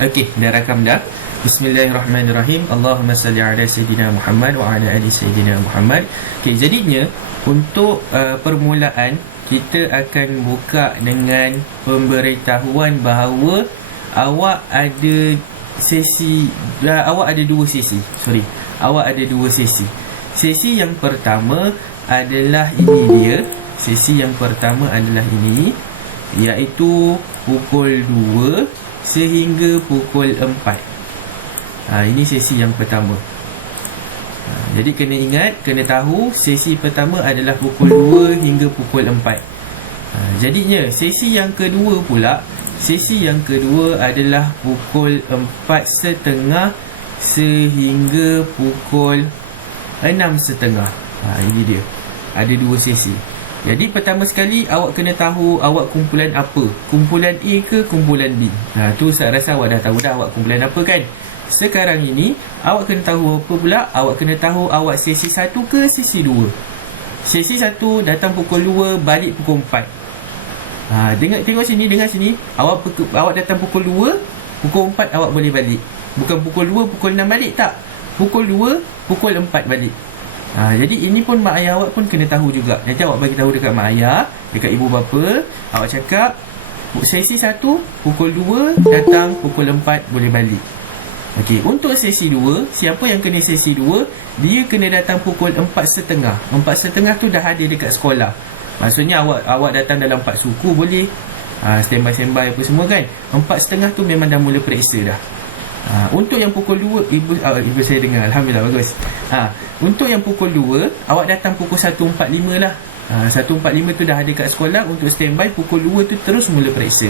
Okey, dah rakam dah. Bismillahirrahmanirrahim. Allahumma salli ala Sayyidina Muhammad wa ala ali Sayyidina Muhammad. Okey, jadinya untuk permulaan kita akan buka dengan pemberitahuan bahawa awak ada sesi, awak ada dua sesi. Awak ada dua sesi. Sesi yang pertama adalah ini dia. Sesi yang pertama adalah ini, iaitu pukul 2 sehingga pukul 4. Ini sesi yang pertama. Jadi kena ingat, kena tahu sesi pertama adalah pukul 2 hingga pukul 4. Jadinya sesi yang kedua pula, sesi yang kedua adalah pukul 4.30 sehingga pukul 6.30. Ini dia. Ada dua sesi. Jadi pertama sekali awak kena tahu awak kumpulan apa. Kumpulan A ke kumpulan B. Tu saya rasa awak dah tahu dah awak kumpulan apa kan. Sekarang ini awak kena tahu apa pula? Awak kena tahu awak sesi 1 ke sesi 2. Sesi 1 datang pukul 2, balik pukul 4. Tengok sini, dengar sini. Awak datang pukul 2, pukul 4 awak boleh balik. Bukan pukul 2, pukul 6 balik, tak. Pukul 2, pukul 4 balik. Jadi ini pun mak ayah awak pun kena tahu juga. Nanti awak bagi tahu dekat mak ayah, dekat ibu bapa. Awak cakap sesi 1 pukul 2 datang, pukul 4 boleh balik. Okey, untuk sesi 2, siapa yang kena sesi 2, dia kena datang pukul 4.30. 4.30 tu dah ada dekat sekolah. Maksudnya awak datang dalam 4 suku boleh. Standby apa semua kan. 4.30 tu memang dah mula periksa dah. Untuk yang pukul 2, ibu saya dengar, alhamdulillah, bagus. Untuk yang pukul 2, awak datang pukul 1.45 lah. 1.45 tu dah ada kat sekolah. Untuk standby pukul 2 tu terus mula periksa.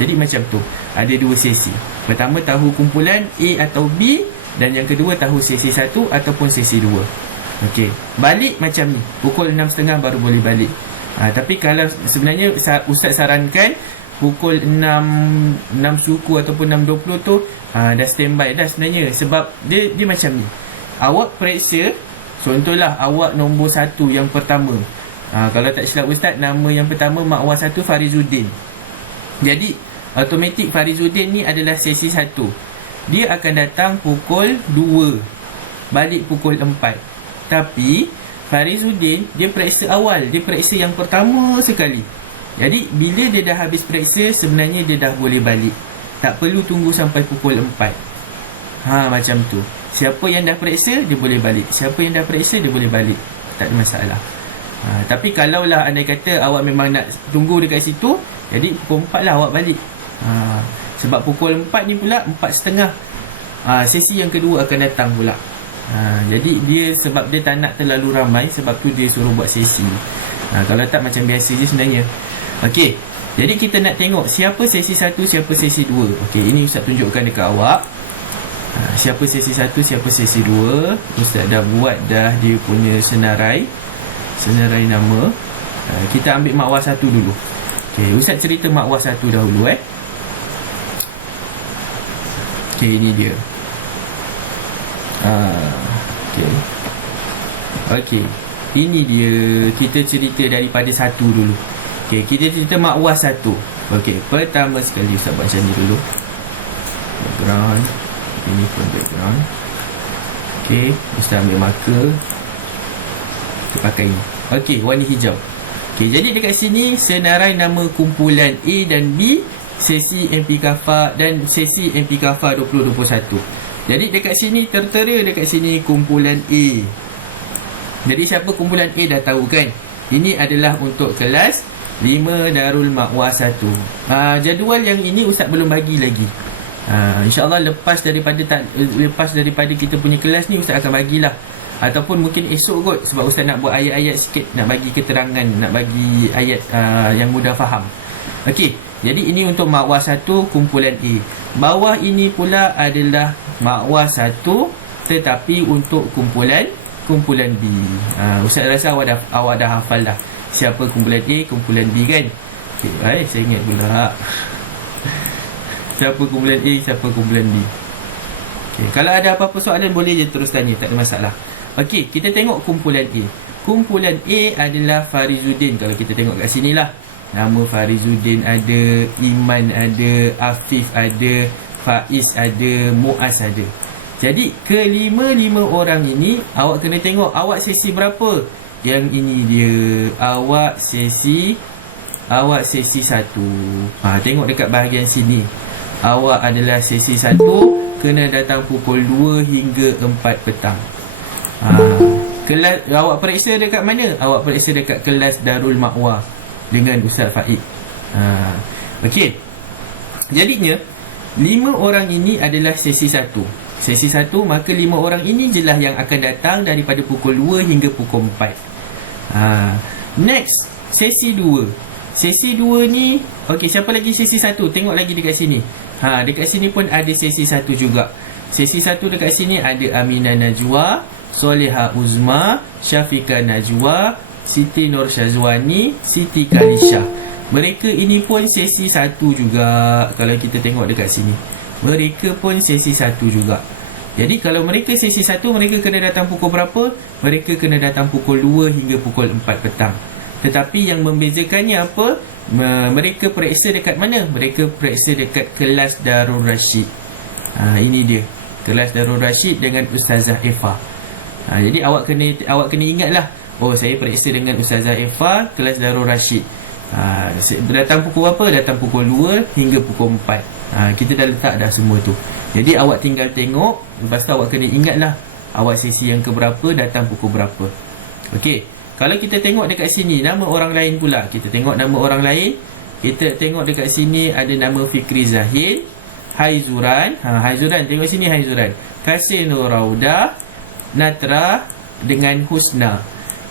Jadi macam tu. Ada dua sesi. Pertama tahu kumpulan A atau B, dan yang kedua tahu sesi 1 ataupun sesi 2. Okey, balik macam ni, pukul 6.30 baru boleh balik. Tapi kalau sebenarnya Ustaz sarankan pukul 6 suku ataupun 6.20 tu dah standby dah sebenarnya. Sebab dia macam ni, awak periksa. Contohlah awak nombor 1 yang pertama, kalau tak silap Ustaz, nama yang pertama Makwa 1 Farizuddin. Jadi automatik Farizuddin ni adalah sesi 1. Dia akan datang pukul 2, balik pukul 4. Tapi Farizuddin dia periksa awal, dia periksa yang pertama sekali. Jadi bila dia dah habis periksa, sebenarnya dia dah boleh balik. Tak perlu tunggu sampai pukul 4. Macam tu. Siapa yang dah periksa, dia boleh balik. Siapa yang dah periksa, dia boleh balik. Tak ada masalah. Tapi kalaulah andai kata awak memang nak tunggu dekat situ, jadi pukul 4 lah awak balik. Sebab pukul 4 ni pula 4.30 sesi yang kedua akan datang pula. Jadi dia, sebab dia tak nak terlalu ramai, sebab tu dia suruh buat sesi. Kalau tak macam biasa je sebenarnya. Okey, jadi kita nak tengok siapa sesi 1, siapa sesi 2. Okey, ini Ustaz tunjukkan dekat awak. Siapa sesi 1, siapa sesi 2. Ustaz dah buat dah dia punya senarai nama. Kita ambil Makwa 1 dulu. Okey, Ustaz cerita Makwa 1 dahulu Okey, ini dia. Okey, ini dia. Kita cerita daripada 1 dulu. Okey, kita cerita Makwa 1. Okey, pertama sekali Ustaz buat macam ni dulu. Background. Ini pun background. Okey, Ustaz ambil marker. Kita pakai ini. Okey, warna hijau. Okey, jadi dekat sini senarai nama kumpulan A dan B, sesi MP Kafa dan sesi MP Kafa 2021. Jadi dekat sini tertera dekat sini kumpulan A. Jadi siapa kumpulan A dah tahu kan. Ini adalah untuk kelas 5 Darul Makwa 1. Jadual yang ini Ustaz belum bagi lagi. InsyaAllah lepas daripada kita punya kelas ni Ustaz akan bagilah. Ataupun mungkin esok kot, sebab Ustaz nak buat ayat-ayat sikit, nak bagi keterangan, nak bagi ayat yang mudah faham. Okey, jadi ini untuk Makwa 1 kumpulan A. Bawah ini pula adalah Makwa 1 tetapi untuk kumpulan B. Ustaz rasa awak dah hafal dah siapa kumpulan A, kumpulan B kan. Okay, saya ingat pula siapa kumpulan A, siapa kumpulan B. Okay, kalau ada apa-apa soalan boleh je terus tanya, tak ada masalah. Okey, kita tengok kumpulan A. Kumpulan A adalah Farizuddin. Kalau kita tengok kat sini lah, Nama Farizuddin ada, Iman ada, Afif ada, Faiz ada, Muaz ada. Jadi kelima-lima orang ini awak kena tengok awak sesi berapa. Yang ini dia, awak sesi 1. Tengok dekat bahagian sini. Awak adalah sesi 1, kena datang pukul 2 hingga 4 petang. Kelas awak periksa dekat mana? Awak periksa dekat kelas Darul Ma'wa dengan Ustaz Faid. Okey. Jadinya 5 orang ini adalah sesi 1. Sesi 1, maka 5 orang ini jelah yang akan datang daripada pukul 2 hingga pukul 4. Next, sesi 2. Sesi 2 ni, okey, siapa lagi sesi 1? Tengok lagi dekat sini. Dekat sini pun ada sesi 1 juga. Sesi 1 dekat sini ada Aminah Najwa, Soleha Uzma, Syafiqah Najwa, Siti Nur Syazwani, Siti Kalisha. Mereka ini pun sesi 1 juga. Kalau kita tengok dekat sini, mereka pun sesi 1 juga. Jadi kalau mereka sesi 1, mereka kena datang pukul berapa? Mereka kena datang pukul 2 hingga pukul 4 petang. Tetapi yang membezakannya apa? Mereka periksa dekat mana? Mereka periksa dekat kelas Darul Rashid. Ini dia, kelas Darul Rashid dengan Ustazah Eva. Jadi awak kena ingatlah, oh, saya periksa dengan Ustazah Eva, kelas Darul Rashid. Datang pukul berapa? Datang pukul 2 hingga pukul 4. Kita dah letak dah semua tu. Jadi awak tinggal tengok. Lepas tu awak kena ingatlah awak sesi yang keberapa, datang pukul berapa. Okey. Kalau kita tengok dekat sini nama orang lain pula, kita tengok nama orang lain. Kita tengok dekat sini ada nama Fikri Zahid, Haizuran. Haizuran, tengok sini Haizuran. Kasih Nur Rauda, Natra dengan Husna.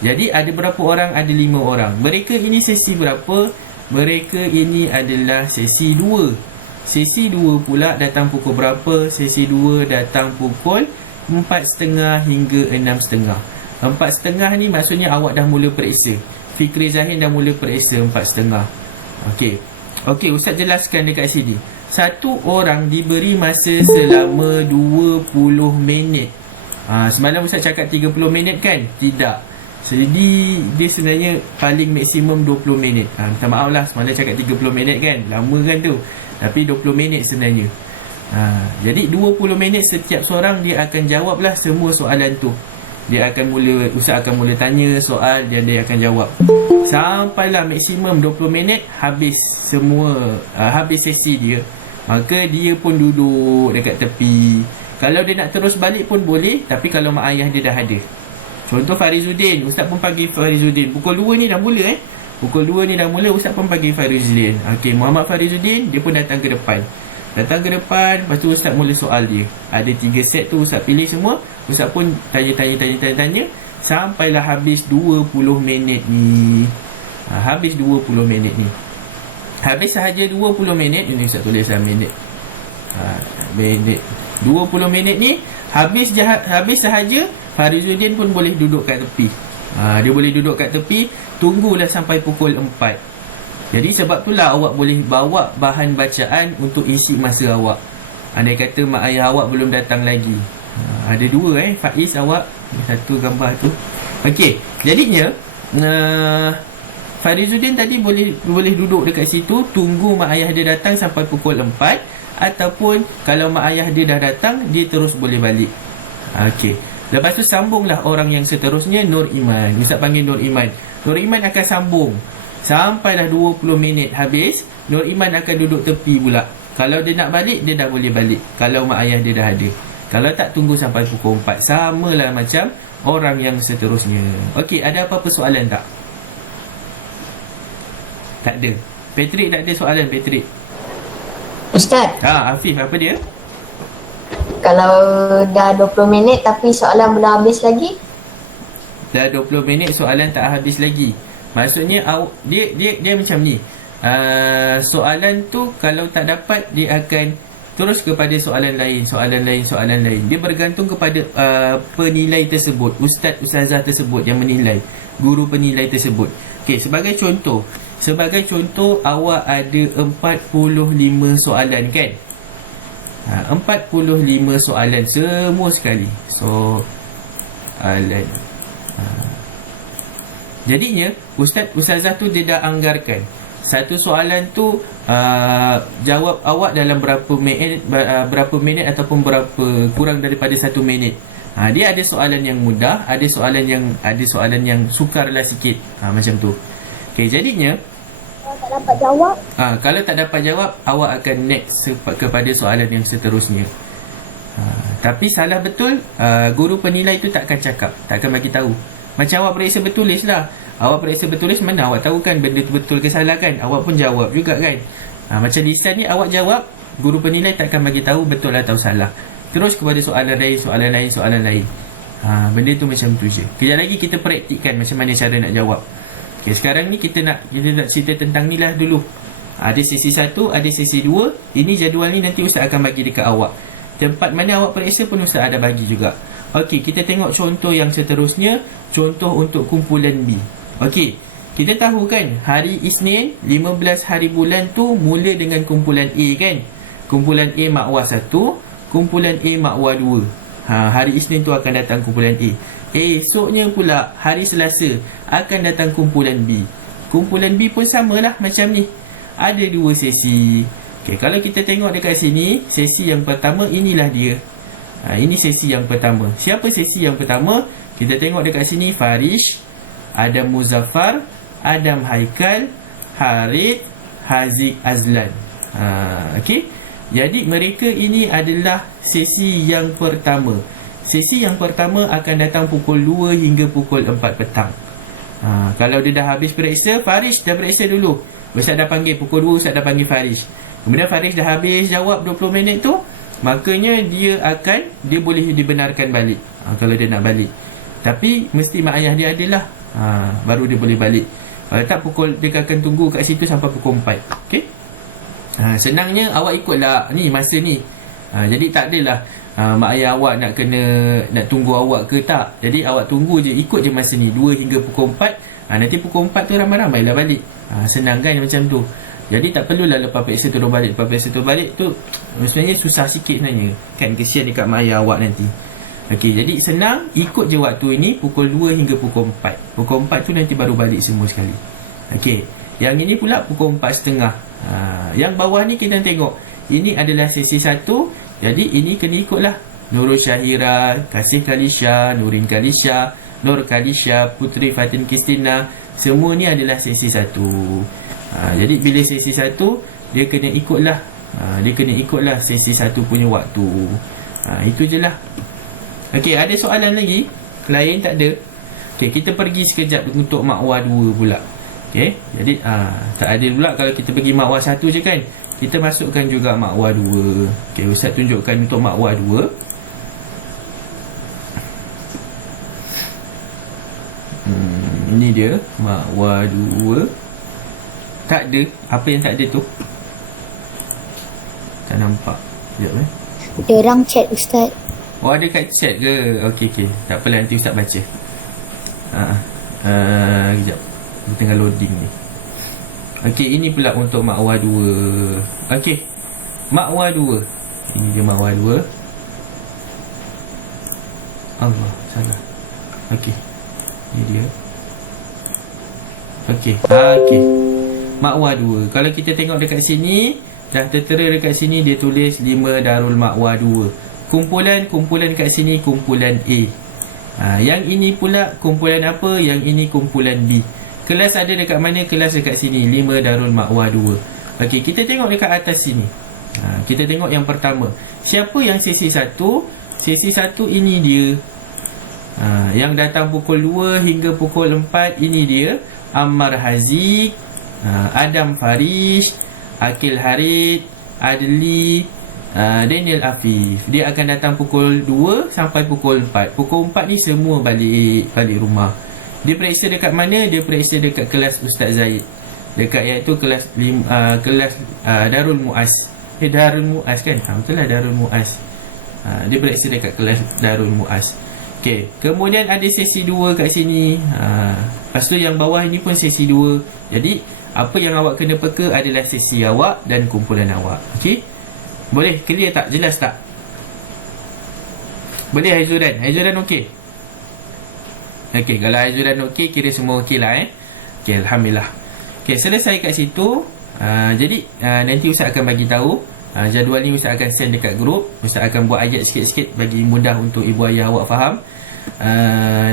Jadi ada berapa orang? Ada 5 orang. Mereka ini sesi berapa? Mereka ini adalah sesi 2. Sesi 2 pula datang pukul berapa? Sesi 2 datang pukul 4.30 hingga 6.30. 4.30 ni maksudnya awak dah mula periksa. Fikri Zahid dah mula periksa 4.30. Okey, Ustaz jelaskan dekat sini. Satu orang diberi masa selama 20 minit. Semalam Ustaz cakap 30 minit kan? Tidak. Jadi dia sebenarnya paling maksimum 20 minit. Minta maaf lah, semalam cakap 30 minit kan? Lama kan tu. Tapi 20 minit sebenarnya. Jadi 20 minit setiap seorang dia akan jawablah semua soalan tu. Ustaz akan mula tanya soal dan dia akan jawab. Sampailah maksimum 20 minit habis semua, habis sesi dia. Maka dia pun duduk dekat tepi. Kalau dia nak terus balik pun boleh, tapi kalau mak ayah dia dah ada. Contoh Farizuddin, Ustaz pun panggil Farizuddin. Pukul 2 ni dah mula Pukul 2 ni dah mula, Ustaz pun panggil Farizuddin. Okey, Muhammad Farizuddin, dia pun datang ke depan. Lepas tu Ustaz mula soal dia. Ada 3 set tu Ustaz pilih semua. Ustaz pun tanya sampailah habis 20 minit ni. Habis 20 minit ni. Habis sahaja 20 minit. Ini Ustaz tulis minit. Minit. 20 minit ni habis sahaja, Farizuddin pun boleh duduk kat tepi. Dia boleh duduk kat tepi, tunggulah sampai pukul 4. Jadi sebab itulah awak boleh bawa bahan bacaan untuk isi masa awak. Andai kata mak ayah awak belum datang lagi. Ada 2 Faiz awak, satu gambar tu. Okey, jadinya Farizuddin tadi boleh duduk dekat situ, tunggu mak ayah dia datang sampai pukul 4. Ataupun kalau mak ayah dia dah datang, dia terus boleh balik. Okey. Lepas tu sambunglah orang yang seterusnya, Nur Iman. Ustaz panggil Nur Iman. Nur Iman akan sambung. Sampailah 20 minit habis, Nur Iman akan duduk tepi pula. Kalau dia nak balik, dia dah boleh balik. Kalau mak ayah dia dah ada. Kalau tak, tunggu sampai pukul 4. Samalah macam orang yang seterusnya. Okey, ada apa-apa soalan tak? Tak ada. Patrick tak ada soalan, Patrick. Ustaz. Afif, apa dia? Kalau dah 20 minit tapi soalan belum habis lagi? Dah 20 minit soalan tak habis lagi. Maksudnya dia macam ni. Soalan tu kalau tak dapat, dia akan terus kepada soalan lain. Dia bergantung kepada penilai tersebut, ustazah tersebut yang menilai, guru penilai tersebut. Okey, sebagai contoh awak ada 45 soalan kan? 45 soalan semua sekali. Soalan. Jadinya ustazah tu dia dah anggarkan satu soalan tu jawab awak dalam berapa minit ataupun kurang daripada 1 minit. Dia ada soalan yang mudah, ada soalan yang sukarlah sikit, macam tu. Okey, jadinya Kalau tak dapat jawab, kalau tak dapat jawab, awak akan next kepada soalan yang seterusnya. Tapi salah betul, guru penilai tu tak akan cakap, tak akan bagi tahu. Macam awak periksa bertulis lah. Awak periksa bertulis, mana awak tahu kan benda tu betul ke salah kan? Awak pun jawab juga kan? Macam lisan ni awak jawab, guru penilai tak akan bagi tahu betul atau salah. Terus kepada soalan lain. Benda tu macam tu je. Kejap lagi kita praktikkan macam mana cara nak jawab. Okay, sekarang ni kita nak cerita tentang ni lah dulu. Ada sesi 1, ada sesi 2. Ini jadual ni nanti Ustaz akan bagi dekat awak. Tempat mana awak periksa pun Ustaz ada bagi juga. Okey, kita tengok contoh yang seterusnya. Contoh untuk kumpulan B. Okey, kita tahu kan hari Isnin 15 hari bulan tu mula dengan kumpulan A kan. Kumpulan A makwah 1, kumpulan A makwah 2. Hari Isnin tu akan datang kumpulan A. Esoknya pula hari Selasa akan datang kumpulan B. Kumpulan B pun samalah macam ni. Ada 2 sesi. Okey, kalau kita tengok dekat sini, sesi yang pertama inilah dia. Ini sesi yang pertama. Siapa sesi yang pertama? Kita tengok dekat sini, Farish, Adam Muzaffar, Adam Haikal, Harith, Haziq Azlan. Okey. Jadi mereka ini adalah sesi yang pertama. Sesi yang pertama akan datang pukul 2 hingga pukul 4 petang. Kalau dia dah habis periksa, Farish dah periksa dulu. Ustaz dah panggil pukul 2, Ustaz dah panggil Farish. Kemudian Farish dah habis jawab 20 minit tu, makanya dia boleh dibenarkan balik. Kalau dia nak balik. Tapi mesti mak ayah dia adalah, baru dia boleh balik. Kalau tak, dia akan tunggu kat situ sampai pukul 4. Okey. Senangnya awak ikutlah ni masa ni. Jadi tak adalah mak ayah awak nak tunggu awak ke tak. Jadi awak tunggu je, ikut je masa ni 2 hingga pukul 4. Nanti pukul 4 tu ramai-ramailah balik. Senang kan macam tu. Jadi tak perlulah lepas periksa turun balik. Lepas periksa turun balik tu sebenarnya susah sikit sebenarnya. Kan kesian dekat mak ayah awak nanti. Okey, jadi senang, ikut je waktu ini pukul 2 hingga pukul 4. Pukul 4 tu nanti baru balik semua sekali. Okey, yang ini pula pukul 4.30. Yang bawah ni kita tengok, ini adalah sesi 1. Jadi ini kena ikutlah. Nurul Syahira, Kasih Kalisha, Nurin Kalisha, Nur Kalisha, Putri Fatin Kristina. Semua ni adalah sesi 1. Jadi bila sesi 1, dia kena ikutlah sesi 1 punya waktu. Itu je lah. Okey, ada soalan lagi? Lain tak ada? Okey, kita pergi sekejap untuk makwah 2 pula. Okey, jadi tak ada pula kalau kita pergi makwah 1 je kan. Kita masukkan juga makwah 2. Okey, Ustaz tunjukkan untuk makwah 2. Ini dia makwah 2. Tak ada. Apa yang tak ada tu? Tak nampak. Sekejap ada orang chat Ustaz. Oh, ada kat chat ke? Okey. Tak apalah, nanti Ustaz baca. Sekejap. Dia tengah loading ni. Okey, ini pula untuk makwah 2. Okey. Makwah 2. Ini dia makwah 2. Allah, salah. Okey. Ini dia. Okey. Okey. Makwah 2. Kalau kita tengok dekat sini, dah tertera dekat sini dia tulis 5 Darul Makwah 2. Kumpulan kat sini kumpulan A. Yang ini pula kumpulan apa? Yang ini kumpulan B. Kelas ada dekat mana? Kelas dekat sini, 5 Darul Makwah 2. Okey, kita tengok dekat atas sini. Kita tengok yang pertama. Siapa yang sesi 1? Sesi 1 ini dia. Yang datang pukul 2 hingga pukul 4 ini dia. Ammar Haziq, Adam Farish, Akil Harith, Adli, Daniel Afif. Dia akan datang pukul 2 sampai pukul 4. Pukul 4 ni semua balik rumah. Dia periksa dekat mana? Dia periksa dekat kelas Ustaz Zaid. Dekat iaitu kelas Darul Muaz. Darul Muaz kan? Betul lah, Darul Muaz. Dia periksa dekat kelas Darul Muaz. Okey, kemudian ada sesi 2 kat sini. Lepas tu yang bawah ini pun sesi 2. Jadi apa yang awak kena peka adalah sesi awak dan kumpulan awak. Okey, boleh clear tak? Jelas tak? Boleh Haizuran? Haizuran okey? Okey, kalau Haizuran okey, kira semua okey lah Okey, Alhamdulillah. Okey, selesai kat situ. Jadi nanti Ustaz akan bagi tahu jadual ni. Ustaz akan send dekat grup. Ustaz akan buat ayat sikit-sikit bagi mudah untuk ibu ayah awak faham.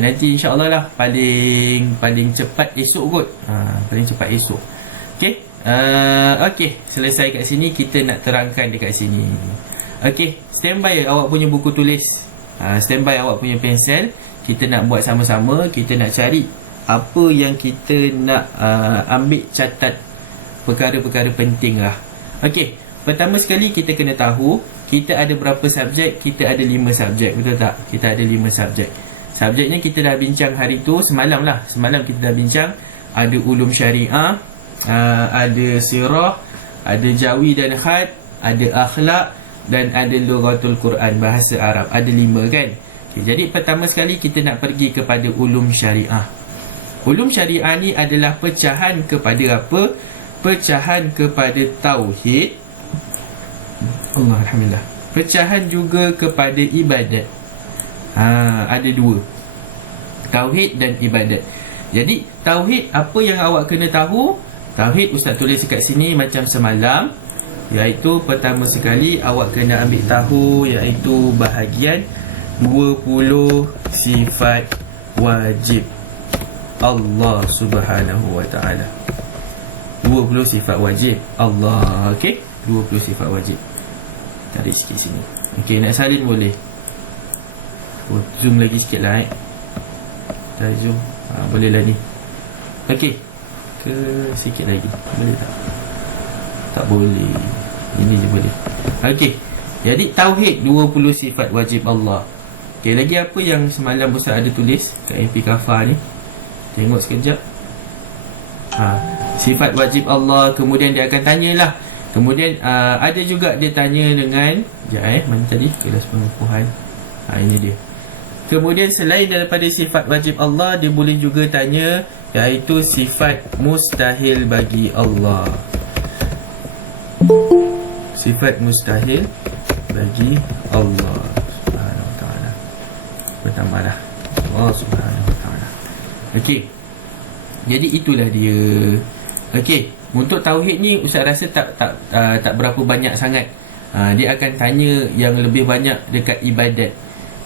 Nanti insya-Allah lah paling cepat esok kot. Paling cepat esok. Okey. Okey, selesai kat sini, kita nak terangkan dekat sini. Okey, standby awak punya buku tulis. Standby awak punya pensel. Kita nak buat sama-sama. Kita nak cari apa yang kita nak ambil catat, perkara-perkara penting lah. Okey, pertama sekali kita kena tahu kita ada berapa subjek. Kita ada 5 subjek, betul tak? Kita ada 5 subjek. Subjeknya kita dah bincang hari tu, semalam lah. Semalam kita dah bincang. Ada ulum syariah, ada sirah, ada jawi dan khat, ada akhlak, dan ada lughatul Quran, bahasa Arab. Ada 5 kan? Okay, jadi pertama sekali kita nak pergi kepada ulum syariah. Ulum syariah ni adalah pecahan kepada apa? Pecahan kepada tauhid. Allah, alhamdulillah. Pecahan juga kepada ibadat. Ada 2, tauhid dan ibadat. Jadi tauhid, apa yang awak kena tahu? Tauhid Ustaz tulis kat sini macam semalam, iaitu pertama sekali awak kena ambil tahu, iaitu bahagian 20 sifat wajib Allah Subhanahu wa ta'ala. 20 sifat wajib Allah. Okey, 20 sifat wajib. Tarik sikit sini. Okey, nak salin boleh. Zoom lagi sikit lah Dah zoom. Boleh lah ni. Okey, ke sikit lagi. Boleh tak? Tak boleh. Ini je boleh. Okey, jadi tauhid 20 sifat wajib Allah. Okey, lagi apa yang semalam Ustaz ada tulis kat MP Kafar ni? Tengok sekejap. Sifat wajib Allah. Kemudian dia akan tanyalah. Kemudian ada juga dia tanya dengan mana tadi? Kelas pengukuhan. Ini dia. Kemudian selain daripada sifat wajib Allah, dia boleh juga tanya, iaitu sifat mustahil bagi Allah. Sifat mustahil bagi Allah Subhanahu wa ta'ala. Pertamalah Allah Subhanahu wa ta'ala. Okey, jadi itulah dia. Okey, untuk tauhid ni Ustaz rasa tak berapa banyak sangat. Dia akan tanya yang lebih banyak dekat ibadat.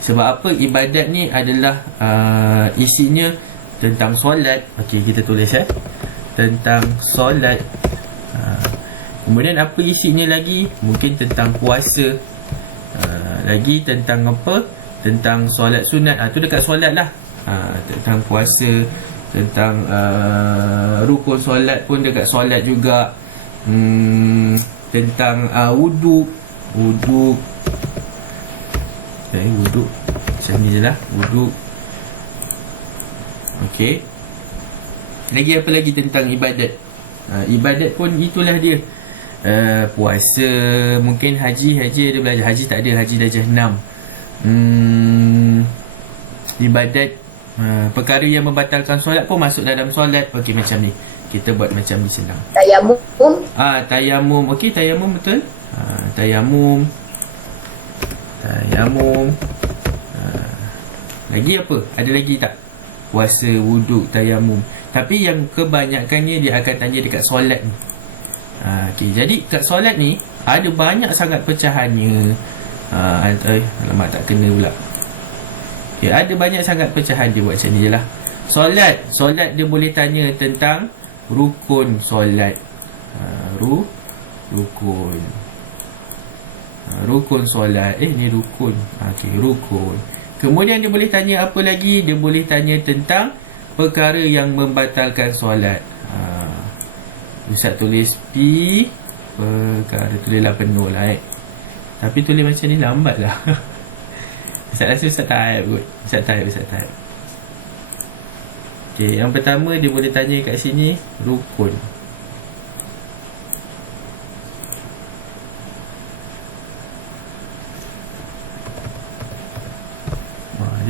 Sebab apa? Ibadat ni adalah isinya tentang solat. Okey, kita tulis tentang solat. Kemudian apa isinya lagi? Mungkin tentang puasa. Lagi tentang apa? Tentang solat sunat. Tu dekat solat lah. Tentang puasa, tentang rukun solat pun dekat solat juga. Tentang wuduk. Wuduk macam ni je lah. Wuduk. Okey, lagi apa lagi tentang ibadat? Ibadat pun itulah dia. Puasa, mungkin haji ada belajar. Haji tak ada, haji darjah 6. Ibadat, perkara yang membatalkan solat pun masuk dalam solat. Okey, macam ni. Kita buat macam ni senang. Tayamum. Tayamum. Okey, tayamum betul. Tayamum. Lagi apa? Ada lagi tak? Puasa, wuduk, tayamum. Tapi yang kebanyakannya dia akan tanya dekat solat ni. Okay, jadi kat solat ni ada banyak sangat pecahannya. Alamak, tak kena pula. Okay, ada banyak sangat pecahan. Dia buat macam ni je lah. Solat dia boleh tanya tentang rukun solat. Rukun solat. Ni rukun. Okey, rukun. Kemudian dia boleh tanya apa lagi? Dia boleh tanya tentang perkara yang membatalkan solat. Ustaz tulis P, perkara, tulislah penuh lah Tapi tulis macam ni lambat lah. Ustaz rasa Ustaz type kot. Ustaz type. Okey, yang pertama dia boleh tanya kat sini rukun.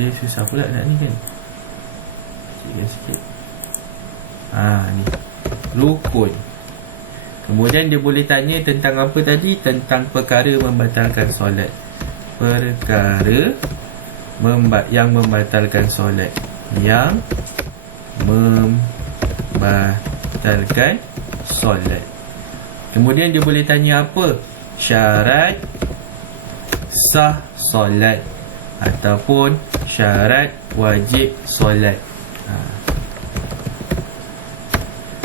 Dia susah pula nak ni kan. Sikit. Ni rukun. Kemudian dia boleh tanya tentang apa tadi? Tentang perkara membatalkan solat. Perkara yang membatalkan solat. Yang membatalkan solat. Kemudian dia boleh tanya apa? Syarat sah solat ataupun syarat wajib solat.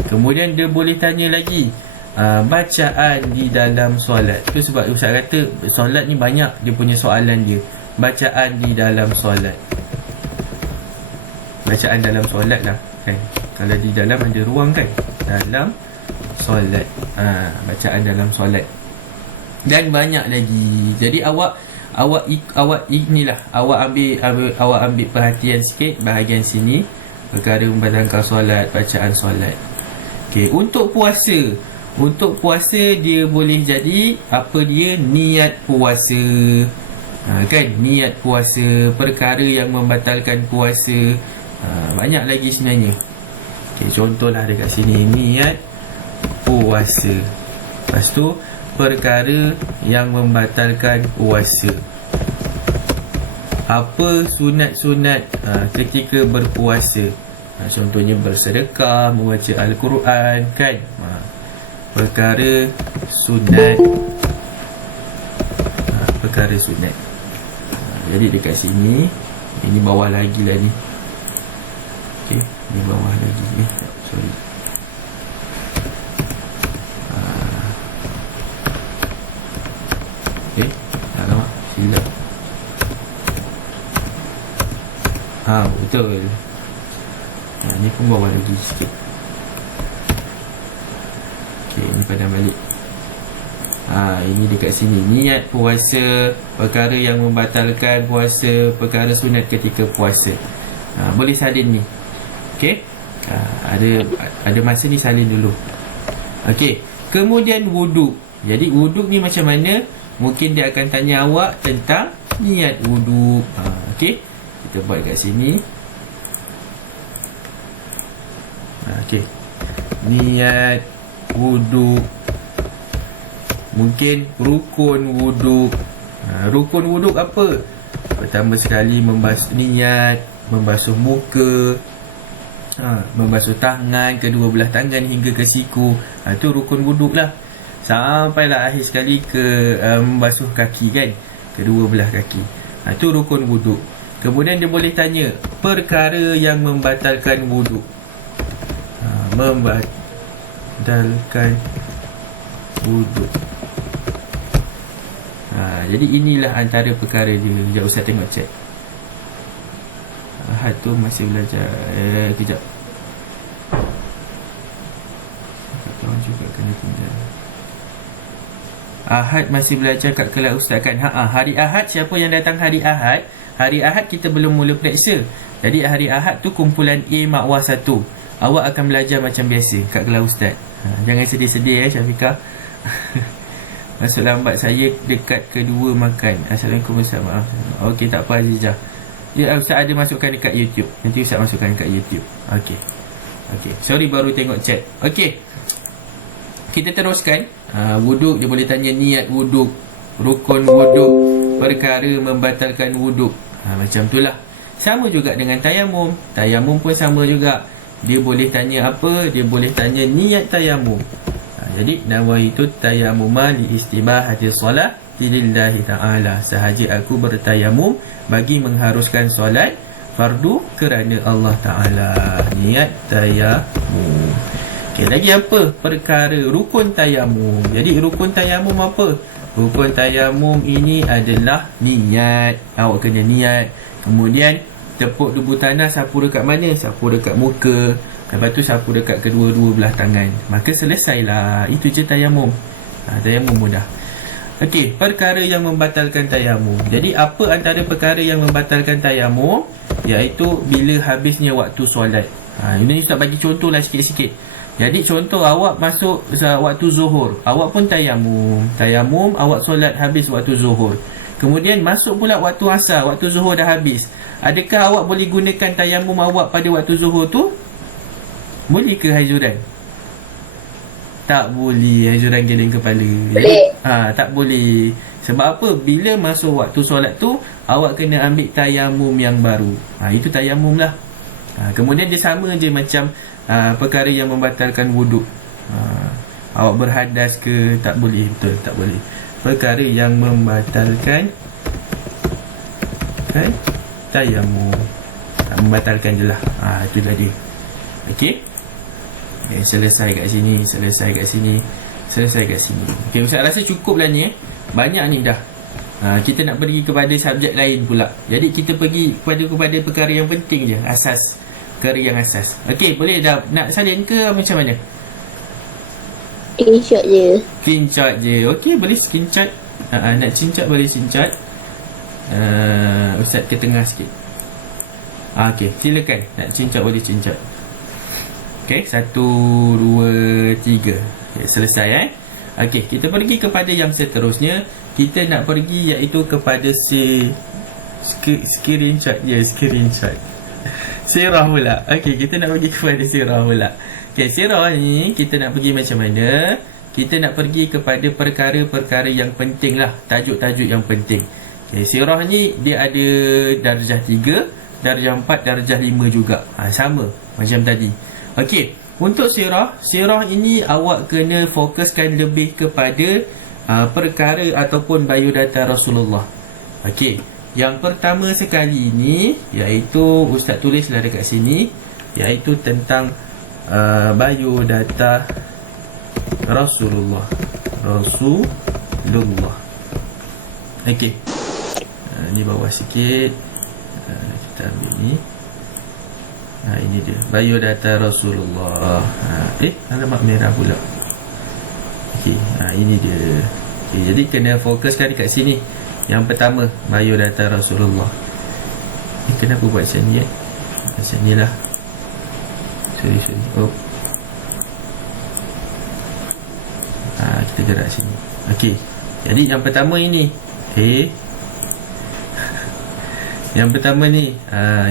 Kemudian dia boleh tanya lagi bacaan di dalam solat. Itu sebab Ustaz kata solat ni banyak dia punya soalan dia. Bacaan di dalam solat. Bacaan dalam solat lah kan. Kalau di dalam ada ruang kan, dalam solat. Bacaan dalam solat. Dan banyak lagi. Jadi awak inilah awak ambil perhatian sikit bahagian sini, perkara membatalkan solat, bacaan solat. Okey, untuk puasa dia boleh jadi apa dia? Niat puasa. Kan, niat puasa, perkara yang membatalkan puasa. Banyak lagi sebenarnya. Okey, contohlah dekat sini, niat puasa. Lepas tu perkara yang membatalkan puasa. Apa sunat-sunat ketika berpuasa? Contohnya bersedekah, membaca Al-Quran kan. Perkara sunat. Perkara sunat. Jadi dekat sini, ini bawah lagi lah ni. Okey, ini bawah lagi ni. Sorry. Alamak, silap. Betul. Ni pun bawah lagi sikit. Okey, ni padam balik. Ini dekat sini, niat puasa, perkara yang membatalkan puasa, perkara sunat ketika puasa. Boleh salin ni. Okey. Ada masa ni salin dulu. Okey. Kemudian wuduk. Jadi wuduk ni macam mana? Mungkin dia akan tanya awak tentang niat wuduk. Okey. Kita buat kat sini. Okey. Niat wuduk. Mungkin rukun wuduk. Rukun wuduk apa? Pertama sekali membasuh niat, membasuh muka, membasuh tangan, kedua belah tangan hingga ke siku. Itu rukun wuduk lah. Sampailah akhir sekali ke membasuh kaki kan, kedua belah kaki. Itu rukun wuduk. Kemudian dia boleh tanya perkara yang membatalkan wuduk. Membatalkan wuduk. Jadi inilah antara perkara dia. Sekejap Ustaz tengok chat. Ahad tu masih belajar. Kejap. Kawan juga kena tinggal. Ahad masih belajar kat kelas Ustaz kan? Hari Ahad, siapa yang datang hari Ahad? Hari Ahad kita belum mula periksa. Jadi hari Ahad tu kumpulan A Makwah 1. Awak akan belajar macam biasa kat kelas Ustaz. Jangan sedih-sedih Syafiqah. Masuk lambat, saya dekat kedua makan. Assalamualaikum Ustaz, maaf. Okey, tak apa Azizah. Ya, Ustaz ada masukkan dekat YouTube. Nanti Ustaz masukkan dekat YouTube. Okey. Sorry baru tengok chat. Okey. Kita teruskan. Wuduk, dia boleh tanya niat wuduk, rukun wuduk, perkara membatalkan wuduk. Macam itulah. Sama juga dengan tayamum. Tayamum pun sama juga. Dia boleh tanya apa? Dia boleh tanya niat tayamum. Jadi nawaitu tayammuma li istibahati solat lillahi ta'ala. Sahaja aku bertayamum bagi mengharuskan solat fardu kerana Allah Ta'ala. Niat tayamum. Okey, lagi apa? Perkara rukun tayamum. Jadi rukun tayamum apa? Rukun tayamum ini adalah niat. Awak kena niat. Kemudian tepuk debu tanah, sapu dekat mana? Sapu dekat muka. Lepas tu sapu dekat kedua-dua belah tangan. Maka selesailah. Itu je tayamum. Tayamum mudah. Okey, perkara yang membatalkan tayamum. Jadi apa antara perkara yang membatalkan tayamum? Iaitu bila habisnya waktu solat. Ini Ustaz bagi contoh lah sikit-sikit. Jadi contoh awak masuk waktu zuhur, awak pun tayamum. Tayamum, awak solat habis waktu zuhur. Kemudian masuk pula waktu asar, waktu zuhur dah habis. Adakah awak boleh gunakan tayamum awak pada waktu zuhur tu? Boleh ke haizuran? Tak boleh, haizuran geleng kepala. Boleh. Tak boleh. Sebab apa? Bila masuk waktu solat tu, awak kena ambil tayamum yang baru. Itu tayamum lah. Kemudian dia sama je macam perkara yang membatalkan wuduk. Awak berhadas ke? Tak boleh. Betul, tak boleh. Perkara yang membatalkan kan tayamum. Tak membatalkan je lah. Itulah dia. Okey. Selesai kat sini. Selesai kat sini. Okey, Ustaz rasa cukup lah ni. Banyak ni dah. Kita nak pergi kepada subjek lain pula. Jadi kita pergi kepada perkara yang penting je. Asas. Perkara yang asas. Okey, boleh dah nak salin ke macam mana? Screenshot je. Screenshot je. Okey, boleh screenshot. Nak screenshot boleh screenshot. Ustaz ke tengah sikit. Okey, silakan. Nak screenshot boleh screenshot. Okey, 1, 2, 3. Okay, selesai Okey, kita pergi kepada yang seterusnya. Kita nak pergi iaitu kepada screenshot. Screenshot. Sirah pula. Okey, kita nak pergi kepada sirah pula. Okey, sirah ni kita nak pergi macam mana? Kita nak pergi kepada perkara-perkara yang penting lah. Tajuk-tajuk yang penting. Okey, sirah ni dia ada darjah 3, darjah 4, darjah 5 juga. Sama macam tadi. Okey, untuk sirah ini awak kena fokuskan lebih kepada perkara ataupun biodata Rasulullah. Okey, yang pertama sekali ni iaitu Ustaz tulislah dekat sini, iaitu tentang biodata Rasulullah. Okey, ni bawah sikit. Kita ambil ni. Ini dia biodata Rasulullah. Alamat merah pula. Okey, ini dia. Okey, jadi kena fokuskan dekat sini. Yang pertama, biodata Rasulullah. Kenapa buat macam ni? Macam ni lah. Sorry. Kita gerak sini. Okey, jadi yang pertama ini. Yang pertama ni,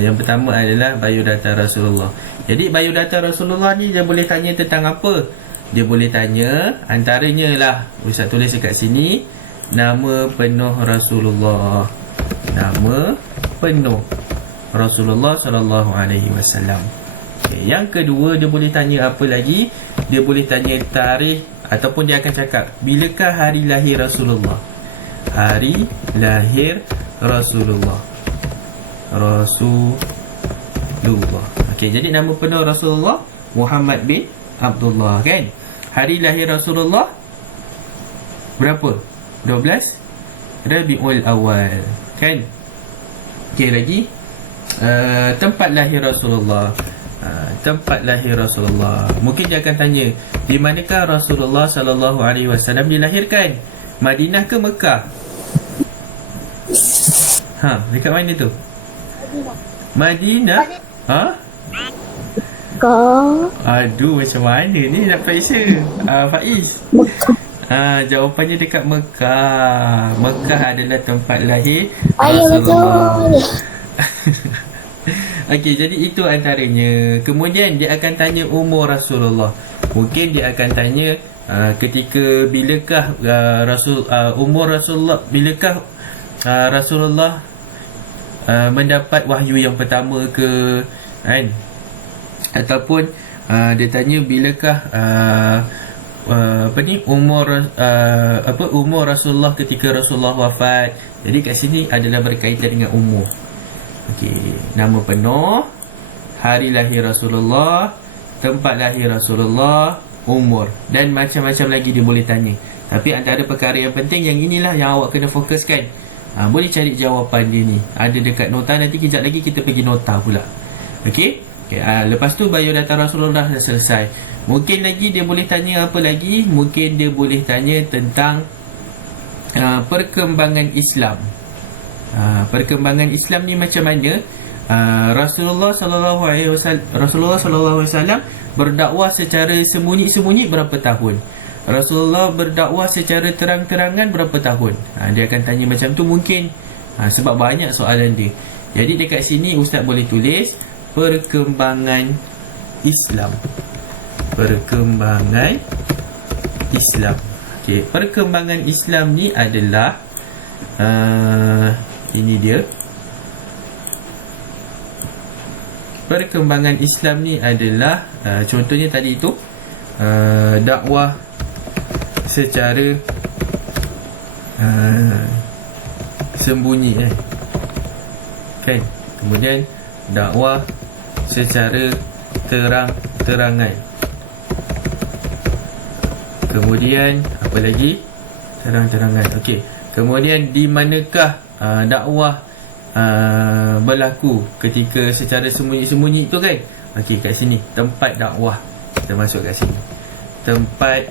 yang pertama adalah biodata Rasulullah. Jadi biodata Rasulullah ni dia boleh tanya tentang apa? Dia boleh tanya antaranya lah, Ustaz tulis dekat sini, nama penuh Rasulullah. Nama penuh Rasulullah sallallahu alaihi wasallam. Okay, yang kedua dia boleh tanya apa lagi? Dia boleh tanya tarikh ataupun dia akan cakap bilakah hari lahir Rasulullah. Hari lahir Rasulullah. Okey, jadi nama penuh Rasulullah Muhammad bin Abdullah kan. Hari lahir Rasulullah berapa? 12 Rabiul Awal kan. Okey, lagi tempat lahir Rasulullah. Tempat lahir Rasulullah. Mungkin dia akan tanya, di manakah Rasulullah sallallahu alaihi wasallam dilahirkan? Madinah ke Mekah? Dekat mana tu? Madinah. Aduh, macam mana ni nak periksa? Faiz. Jawapannya dekat Mekah. Mekah adalah tempat lahir Rasulullah. Okey, jadi itu antaranya. Kemudian dia akan tanya umur Rasulullah. Mungkin dia akan tanya ketika bilakah umur Rasulullah, bilakah Rasulullah mendapat wahyu yang pertama ke, kan? Ataupun dia tanya bilakah umur Rasulullah ketika Rasulullah wafat. Jadi kat sini adalah berkaitan dengan umur. Okey, nama penuh, hari lahir Rasulullah, tempat lahir Rasulullah, umur, dan macam-macam lagi dia boleh tanya. Tapi antara perkara yang penting yang inilah yang awak kena fokuskan. Boleh cari jawapan dia ni, ada dekat nota. Nanti kejap lagi kita pergi nota pula. Okey, lepas tu biodata Rasulullah dah selesai. Mungkin lagi dia boleh tanya apa lagi? Mungkin dia boleh tanya tentang perkembangan Islam. Perkembangan Islam ni macam mana? Rasulullah sallallahu alaihi wasallam berdakwah secara sembunyi-sembunyi berapa tahun? Rasulullah berdakwah secara terang-terangan berapa tahun? Dia akan tanya macam tu mungkin. Sebab banyak soalan dia. Jadi dekat sini Ustaz boleh tulis perkembangan Islam. Perkembangan Islam. Okey, perkembangan Islam ni adalah ini dia. Perkembangan Islam ni adalah contohnya tadi itu dakwah secara sembunyi kan. Kemudian dakwah secara terang-terangan. Kemudian apa lagi? Terang-terangan. Okey. Kemudian di manakah dakwah berlaku ketika secara sembunyi-sembunyi tu kan? Okey, kat sini tempat dakwah. Kita masuk kat sini. Tempat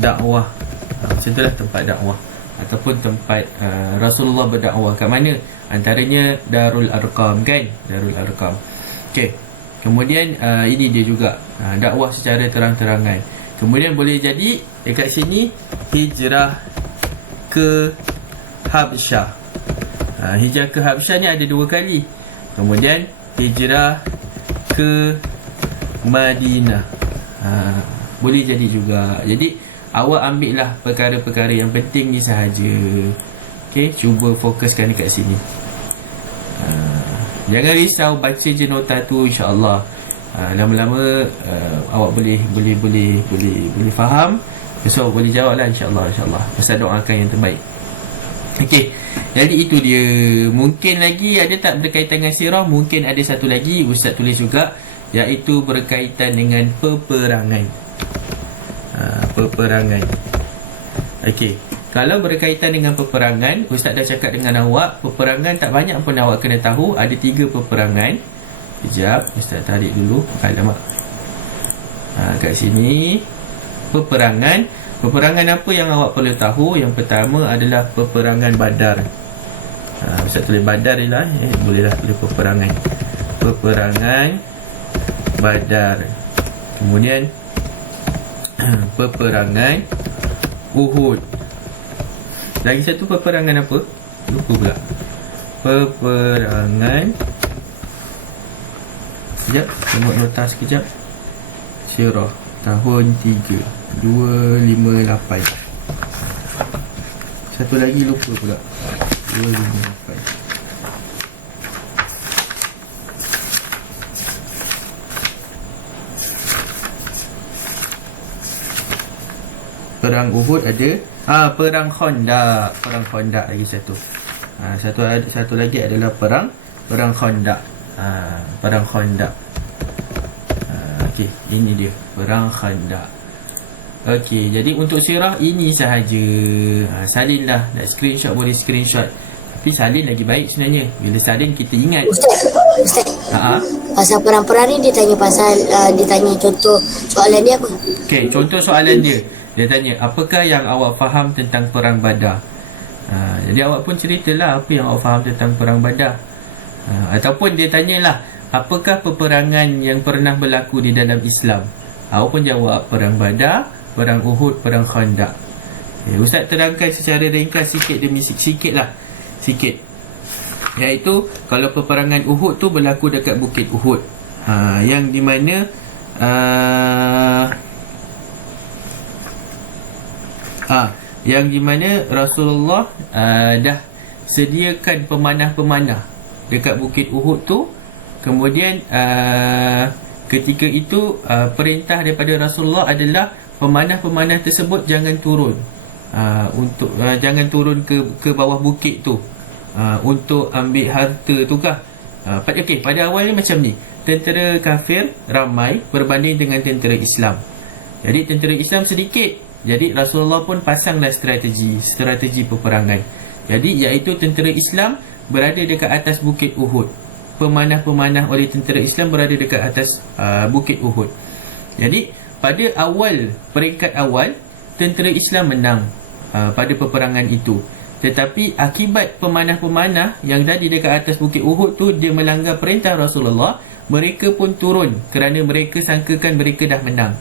dakwah. Macam itulah tempat dakwah ataupun tempat Rasulullah berdakwah. Kat mana? Antaranya Darul Arqam kan? Darul Arqam. Okey. Kemudian ini dia juga dakwah secara terang-terangan. Kemudian boleh jadi dekat sini hijrah ke Habsyah. Hijrah ke Habsyah ni ada 2 kali. Kemudian hijrah ke Madinah. Boleh jadi juga. Jadi awak ambil lah perkara-perkara yang penting ni sahaja. Okey, cuba fokuskan dekat sini. Jangan risau, baca je nota tu, insya-Allah. Lama-lama awak boleh faham. So boleh jawab lah, insya-Allah. Ustaz doakan yang terbaik. Okey, jadi itu dia. Mungkin lagi ada tak berkaitan dengan sirah? Mungkin ada satu lagi Ustaz tulis juga, iaitu berkaitan dengan peperangan. Peperangan. Okey, kalau berkaitan dengan peperangan, Ustaz dah cakap dengan awak, peperangan tak banyak pun awak kena tahu. Ada 3 peperangan. Sekejap, Ustaz tarik dulu. Alamak. Kat sini peperangan. Peperangan apa yang awak perlu tahu? Yang pertama adalah peperangan Badar. Ustaz tulis Badar je lah. Bolehlah tulis peperangan. Peperangan Badar. Kemudian peperangan Uhud. Lagi satu peperangan apa? Lupa pula. Peperangan, sekejap, tengok nota sekejap. Sirah tahun 258. Satu lagi lupa pula. 258. Perang Uhud ada. Perang Khandaq. Perang Khandaq lagi satu. Satu lagi adalah perang Khandaq. Perang Khandaq. Okey, ini dia perang Khandaq. Okey, jadi untuk sirah ini sahaja. Salinlah, nak screenshot boleh screenshot. Tapi salin lagi baik sebenarnya. Bila salin kita ingat. Ustaz. Pasal perang-perang ni dia tanya contoh soalan dia apa? Okey, contoh soalan dia. Dia tanya, apakah yang awak faham tentang perang Badar? Jadi awak pun ceritalah apa yang awak faham tentang perang Badar. Ataupun dia tanyalah, apakah peperangan yang pernah berlaku di dalam Islam? Awak pun jawab perang Badar, perang Uhud, perang Khandaq. Ustaz terangkan secara ringkas sikit demi sikit lah. Sikit. Iaitu kalau peperangan Uhud tu berlaku dekat Bukit Uhud. Yang di mana yang di mana Rasulullah dah sediakan pemanah-pemanah dekat Bukit Uhud tu. Kemudian ketika itu perintah daripada Rasulullah adalah pemanah-pemanah tersebut jangan turun, jangan turun ke bawah bukit tu untuk ambil harta tu kah. Okey, pada awalnya macam ni, tentera kafir ramai berbanding dengan tentera Islam. Jadi tentera Islam sedikit. Jadi Rasulullah pun pasanglah strategi peperangan. Jadi iaitu tentera Islam berada dekat atas Bukit Uhud. Pemanah-pemanah oleh tentera Islam berada dekat atas Bukit Uhud. Jadi pada peringkat awal tentera Islam menang pada peperangan itu. Tetapi akibat pemanah-pemanah yang tadi dekat atas Bukit Uhud tu, dia melanggar perintah Rasulullah. Mereka pun turun kerana mereka sangkakan mereka dah menang.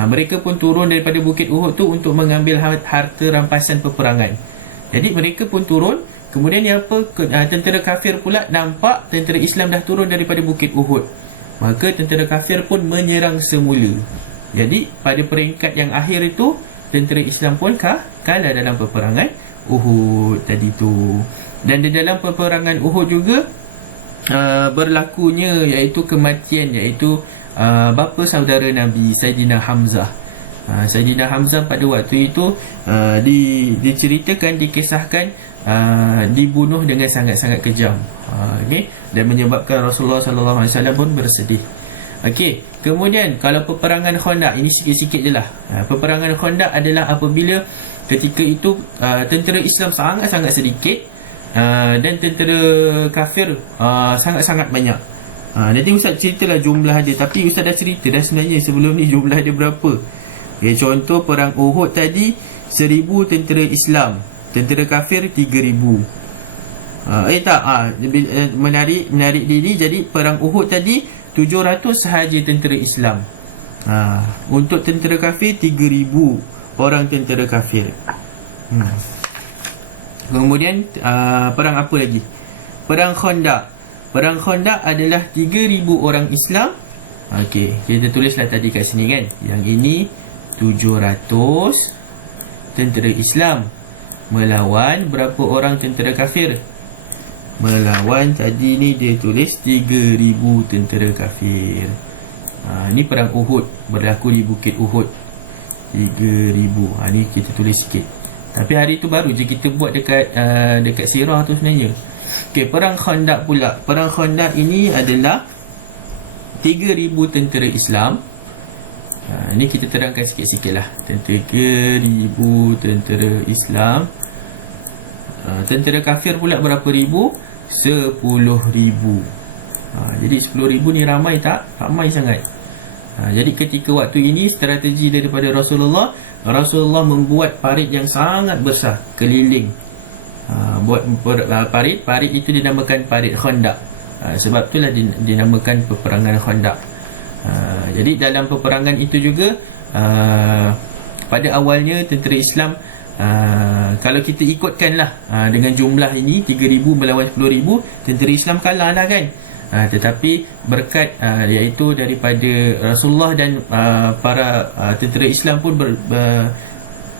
Mereka pun turun daripada Bukit Uhud tu untuk mengambil harta rampasan peperangan. Jadi mereka pun turun. Kemudian tentera kafir pula nampak tentera Islam dah turun daripada Bukit Uhud. Maka tentera kafir pun menyerang semula. Jadi pada peringkat yang akhir itu, tentera Islam pun kalah dalam peperangan Uhud tadi tu. Dan di dalam peperangan Uhud juga berlakunya iaitu kematian, iaitu bapa saudara Nabi, Saidina Hamzah. Saidina Hamzah pada waktu itu diceritakan, dikisahkan dibunuh dengan sangat-sangat kejam, dan menyebabkan Rasulullah SAW pun bersedih. Kemudian kalau peperangan Khandaq, ini sikit-sikit je lah. Peperangan Khandaq adalah apabila ketika itu tentera Islam sangat-sangat sedikit, dan tentera kafir sangat-sangat banyak. Nanti Ustaz ceritalah jumlah dia, tapi Ustaz dah cerita dah sebenarnya sebelum ni jumlah dia berapa. Contoh perang Uhud tadi 1000 tentera Islam, tentera kafir 3000. Menarik diri. Jadi perang Uhud tadi 700 sahaja tentera Islam. Untuk tentera kafir 3000 orang tentera kafir. Kemudian perang apa lagi? Perang Khandaq. Perang Khandaq adalah 3000 orang Islam. Kita tulislah tadi kat sini kan. Yang ini 700 tentera Islam melawan berapa orang tentera kafir? Melawan tadi ni dia tulis 3000 tentera kafir. Ni perang Uhud, berlaku di Bukit Uhud. 3000. Ni kita tulis sikit. Tapi hari tu baru je kita buat dekat sirah tu sebenarnya. Perang Khandaq pula. Perang Khandaq ini adalah 3000 tentera Islam. Ni kita terangkan sikit-sikit lah. 3000 tentera Islam. Tentera kafir pula berapa ribu? 10,000. Jadi 10,000 ni ramai tak? Ramai sangat. Jadi ketika waktu ini strategi daripada Rasulullah membuat parit yang sangat besar keliling. Buat parit itu dinamakan parit Khandaq. Sebab itulah dinamakan peperangan Khandaq. Jadi dalam peperangan itu juga pada awalnya tentera Islam, kalau kita ikutkanlah dengan jumlah ini 3000 melawan 10,000, tentera Islam kalah lah kan. Tetapi berkat iaitu daripada Rasulullah dan para tentera Islam pun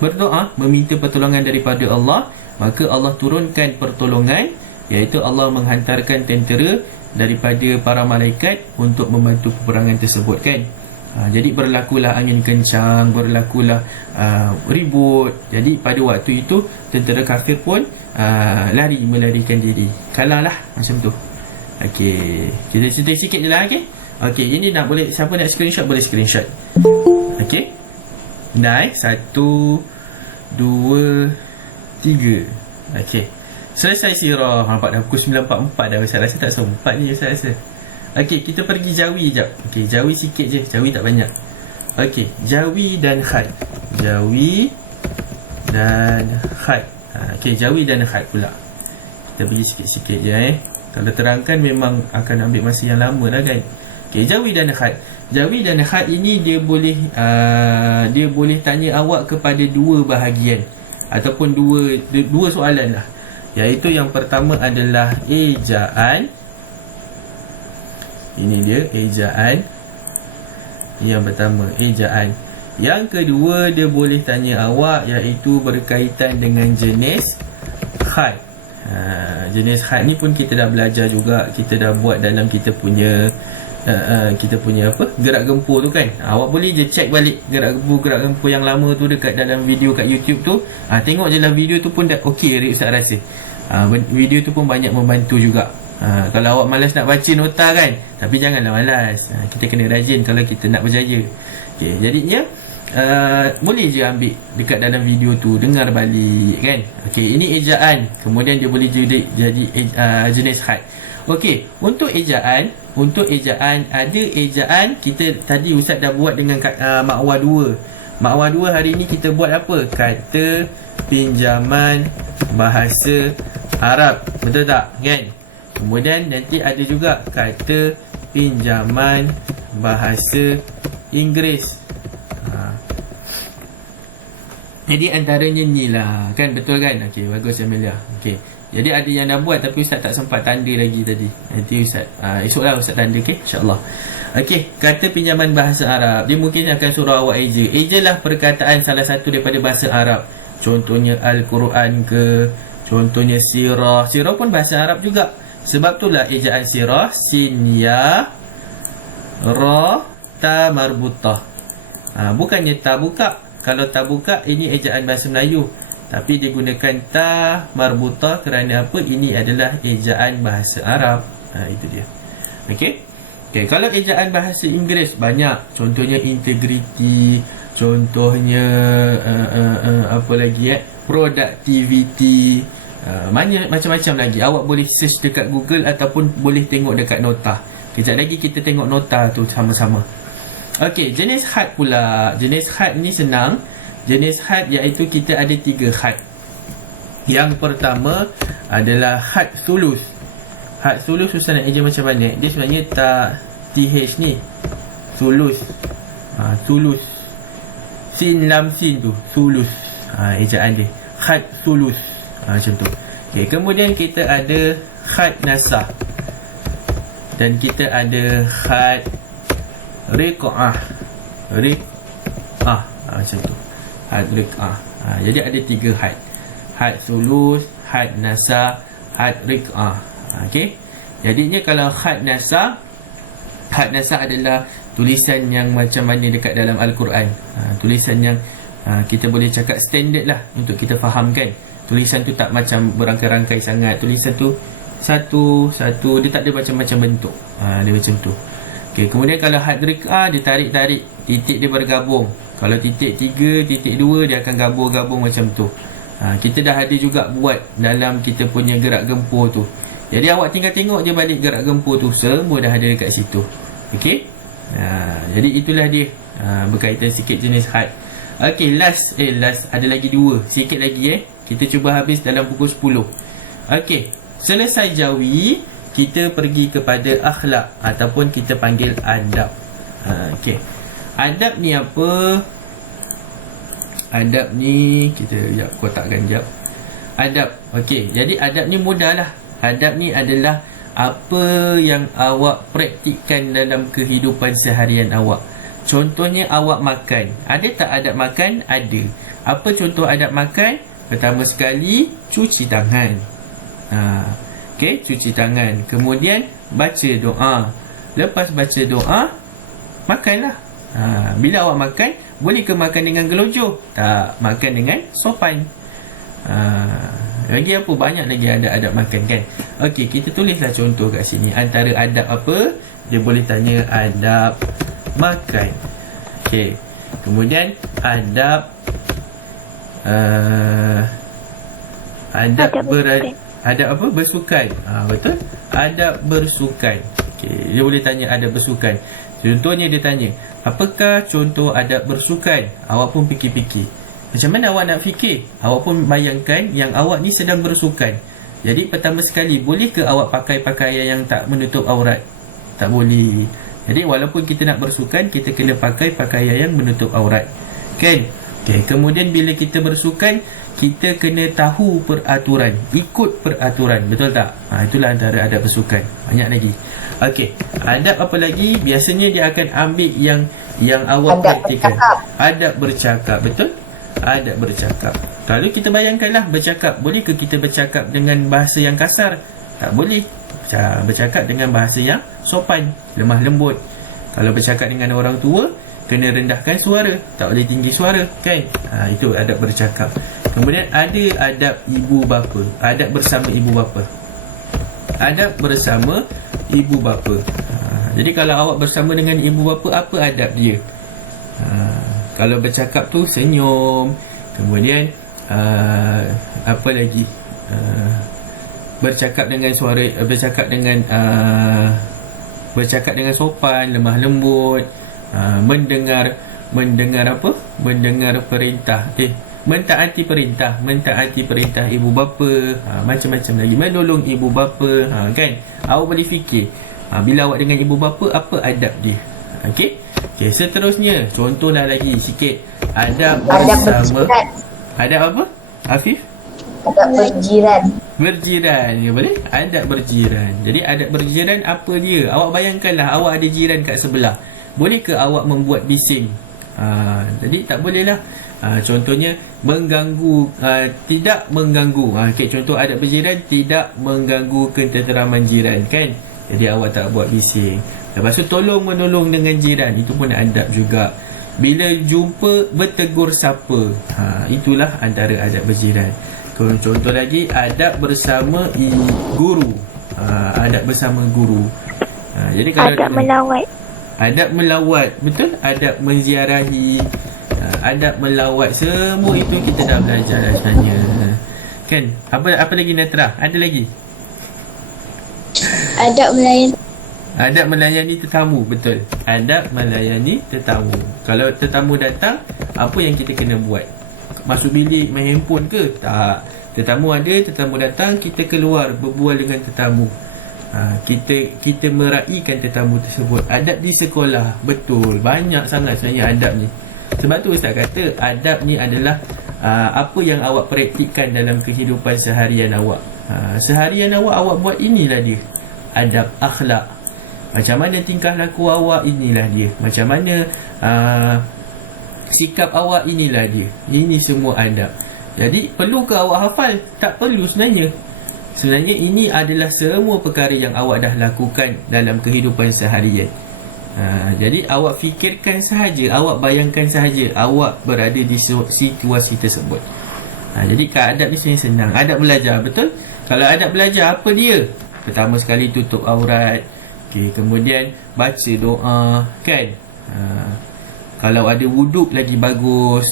berdoa meminta pertolongan daripada Allah, maka Allah turunkan pertolongan, iaitu Allah menghantarkan tentera daripada para malaikat untuk membantu peperangan tersebut kan. Jadi berlakulah angin kencang, berlakulah ribut. Jadi pada waktu itu tentera kafir pun melarikan diri, kalah lah macam tu. Kita cerita sikit je lah. Ini nak boleh, siapa nak screenshot boleh screenshot. Dah 1, 2, 3. Selesai sirah. Nampak dah pukul 9.44 dah. Saya rasa tak sempat ni saya rasa. Kita pergi Jawi sekejap. Jawi sikit je, Jawi tak banyak. Jawi dan Khat. Jawi dan Khat. Jawi dan Khat pula. Kita pergi sikit-sikit je Kalau terangkan memang akan ambil masa yang lama lah kan. Jawi dan Khat. Jawi dan Khat ini dia boleh tanya awak kepada dua bahagian ataupun dua soalan lah. Iaitu yang pertama adalah ejaan. Ini dia ejaan. Yang pertama ejaan. Yang kedua dia boleh tanya awak iaitu berkaitan dengan jenis khat. Jenis khat ni pun kita dah belajar juga. Kita dah buat dalam kita punya gerak gempur tu kan. Awak boleh je check balik gerak gempur yang lama tu dekat dalam video kat YouTube tu. Tengok je lah video tu pun dah okey Ustaz rasa. Video tu pun banyak membantu juga. Kalau awak malas nak baca nota kan, tapi janganlah malas. Kita kena rajin kalau kita nak berjaya. Jadinya boleh je ambil dekat dalam video tu, dengar balik kan. Ini ejaan. Kemudian dia boleh jadi jenis khat. Untuk ejaan ada ejaan kita tadi Ustaz dah buat dengan makwa 2. Makwa 2 hari ni kita buat apa? Kata pinjaman bahasa Arab. Betul tak? Kan? Kemudian nanti ada juga kata pinjaman bahasa Inggeris. Jadi antaranya ni lah. Kan betul kan? Bagus Amelia. Jadi ada yang dah buat tapi Ustaz tak sempat tanda lagi tadi. Nanti Ustaz esoklah Ustaz tanda insya-Allah. Kata pinjaman bahasa Arab. Dia mungkin akan suruh awak eja. Ejalah perkataan salah satu daripada bahasa Arab. Contohnya Al-Quran ke, contohnya sirah. Sirah pun bahasa Arab juga. Sebab itulah ejaan sirah sin ya ra ta marbutah. Bukannya ta buka. Kalau ta buka, ini ejaan bahasa Melayu, tapi digunakan ta marbutah kerana apa? Ini adalah ejaan bahasa Arab. Itu dia. Okey. Kalau ejaan bahasa Inggeris banyak. Contohnya integrity, contohnya apa lagi productivity, macam-macam lagi. Awak boleh search dekat Google ataupun boleh tengok dekat nota. Kejap lagi kita tengok nota tu sama-sama. Okey, jenis had pula. Jenis had ni senang. Jenis had iaitu kita ada 3 had. Yang pertama adalah had sulus. Had sulus susah nak eja macam mana. Dia sebenarnya tak TH ni. Sulus. Sulus. Sin lam sin tu. Sulus. Ejaan dia. Had sulus. Macam tu. Okay, kemudian kita ada had nasah. Dan kita ada had riq'ah. Riq'ah. Macam tu. Had riq'ah. Jadi ada 3 had. Had sulus, had nasah, had riq'ah. Okey. Jadinya kalau had nasah adalah tulisan yang macam mana dekat dalam Al-Quran. Tulisan yang kita boleh cakap standard lah untuk kita fahamkan. Tulisan tu tak macam berangkai-rangkai sangat. Tulisan tu satu, dia tak ada macam-macam bentuk. Dia macam tu. Okay, kemudian kalau had riq'ah, dia tarik-tarik, titik dia bergabung. Kalau titik 3, titik 2, dia akan gabung-gabung macam tu. Kita dah ada juga buat dalam kita punya gerak gempur tu. Jadi awak tinggal tengok je balik gerak gempur tu, semua dah ada dekat situ. Okey. Jadi itulah dia berkaitan sikit jenis had. Okey, last ada lagi 2. Sikit lagi kita cuba habis dalam pukul 10. Okey, selesai jawi, kita pergi kepada akhlak ataupun kita panggil adab. Okey. Adab ni apa? Adab ni kita kotakkan jap. Adab. Okey, jadi adab ni mudahlah. Adab ni adalah apa yang awak praktikkan dalam kehidupan seharian awak. Contohnya awak makan. Ada tak adab makan? Ada. Apa contoh adab makan? Pertama sekali, cuci tangan. Okey, cuci tangan. Kemudian baca doa. Lepas baca doa, makanlah. Bila awak makan, boleh ke makan dengan gelojoh? Tak, makan dengan sopan. Lagi apa? Banyak lagi adab makan kan. Okey, kita tulislah contoh kat sini. Antara adab apa? Dia boleh tanya adab makan. Okey. Kemudian adab adab apa? Bersukan. Betul? Adab bersukan. Okey, dia boleh tanya adab bersukan. Contohnya dia tanya, apakah contoh adab bersukan? Awak pun fikir-fikir. Macam mana awak nak fikir? Awak pun bayangkan yang awak ni sedang bersukan. Jadi pertama sekali, boleh ke awak pakai pakaian yang tak menutup aurat? Tak boleh. Jadi walaupun kita nak bersukan, kita kena pakai pakaian yang menutup aurat. Kan? Okay. Kemudian bila kita bersukan, kita kena tahu peraturan, ikut peraturan. Betul tak? Itulah antara adab bersukan. Banyak lagi. Okey, adab apa lagi? Biasanya dia akan ambil yang awak praktikkan. Adab bercakap. Betul? Adab bercakap. Kalau kita bayangkanlah bercakap, boleh ke kita bercakap dengan bahasa yang kasar? Tak boleh. Bercakap dengan bahasa yang sopan, lemah lembut. Kalau bercakap dengan orang tua, kena rendahkan suara, tak boleh tinggi suara, kan? Itu adab bercakap. Kemudian ada adab ibu bapa. Adab bersama ibu bapa. Adab bersama ibu bapa. Jadi kalau awak bersama dengan ibu bapa, apa adab dia? Kalau bercakap tu senyum. Kemudian apa lagi? Bercakap dengan suara, bercakap dengan sopan, lemah lembut. Mendengar apa? Mendengar perintah. Mentaati perintah ibu bapa. Macam-macam lagi. Menolong ibu bapa. Kan? Awak boleh fikir. Bila awak dengan ibu bapa, apa adab dia? Okey. Okey, seterusnya contohlah lagi sikit. Adab bersama. Adab apa? Afif? Adab berjiran. Berjiran, ya boleh? Adab berjiran. Jadi adab berjiran apa dia? Awak bayangkanlah awak ada jiran kat sebelah. Boleh ke awak membuat bising? Jadi tak boleh lah. Contohnya mengganggu, tidak mengganggu. Okay, contoh adab berjiran, tidak mengganggu ketenteraman jiran, kan? Jadi awak tak buat bising. Lepas tu tolong menolong dengan jiran, itu pun adab juga. Bila jumpa bertegur sapa, itulah antara adab berjiran. Contoh lagi, adab bersama guru. Adab bersama guru. Jadi kalau Adab melawat. adab melawat, betul? Adab menziarahi, adab melawat, semua itu kita dah belajar dah sebenarnya. Kan? Apa lagi Natra? Ada lagi? Adab melayan. Adab melayani tetamu, betul. Adab melayani tetamu. Kalau tetamu datang, apa yang kita kena buat? Masuk bilik main handphone ke? Tak. Tetamu ada, tetamu datang, kita keluar berbual dengan tetamu. Kita meraihkan tetamu tersebut. Adab di sekolah, betul. Banyak sangat sebenarnya adab ni. Sebab tu Ustaz kata adab ni adalah apa yang awak praktikkan dalam kehidupan seharian awak. Seharian awak buat, inilah dia adab akhlak. Macam mana tingkah laku awak, inilah dia. Macam mana sikap awak, inilah dia. Ini semua adab. Jadi perlukah awak hafal? Tak perlu sebenarnya. Sebenarnya ini adalah semua perkara yang awak dah lakukan dalam kehidupan seharian. Jadi awak fikirkan sahaja, awak bayangkan sahaja awak berada di situasi tersebut. Jadi adab ni sebenarnya senang. Adab belajar, betul? Kalau adab belajar, apa dia? Pertama sekali tutup aurat. Kemudian baca doa, kan? Kalau ada wuduk lagi bagus.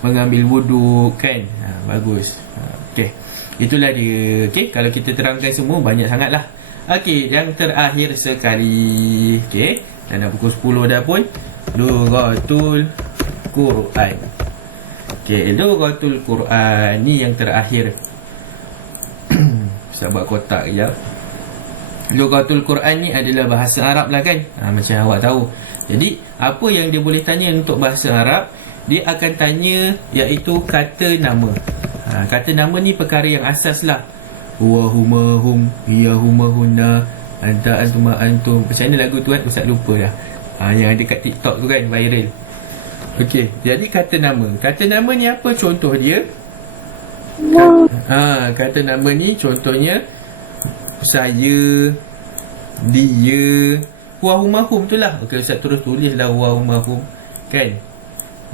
Mengambil wuduk, kan? Bagus. Itulah dia. Kalau kita terangkan semua, banyak sangat lah. Yang terakhir sekali. Dah pukul 10 dah pun. Lughatul Quran. Lughatul Quran ni yang terakhir. Saya buat kotak kejap. Lughatul Quran ni adalah bahasa Arab lah, kan? Macam awak tahu. Jadi apa yang dia boleh tanya untuk bahasa Arab, dia akan tanya iaitu kata nama. Kata nama ni perkara yang asas lah. Huwa huma hum, hiya huma hunna, anta antuma antum. Macam mana lagu tu kan? Ustaz lupa dah. Yang ada kat TikTok tu kan, viral. Jadi kata nama. Kata nama ni apa contoh dia? Kata nama ni contohnya saya, dia, huwa huma hum tu lah. Ustaz terus tulis lah huwa huma hum, kan?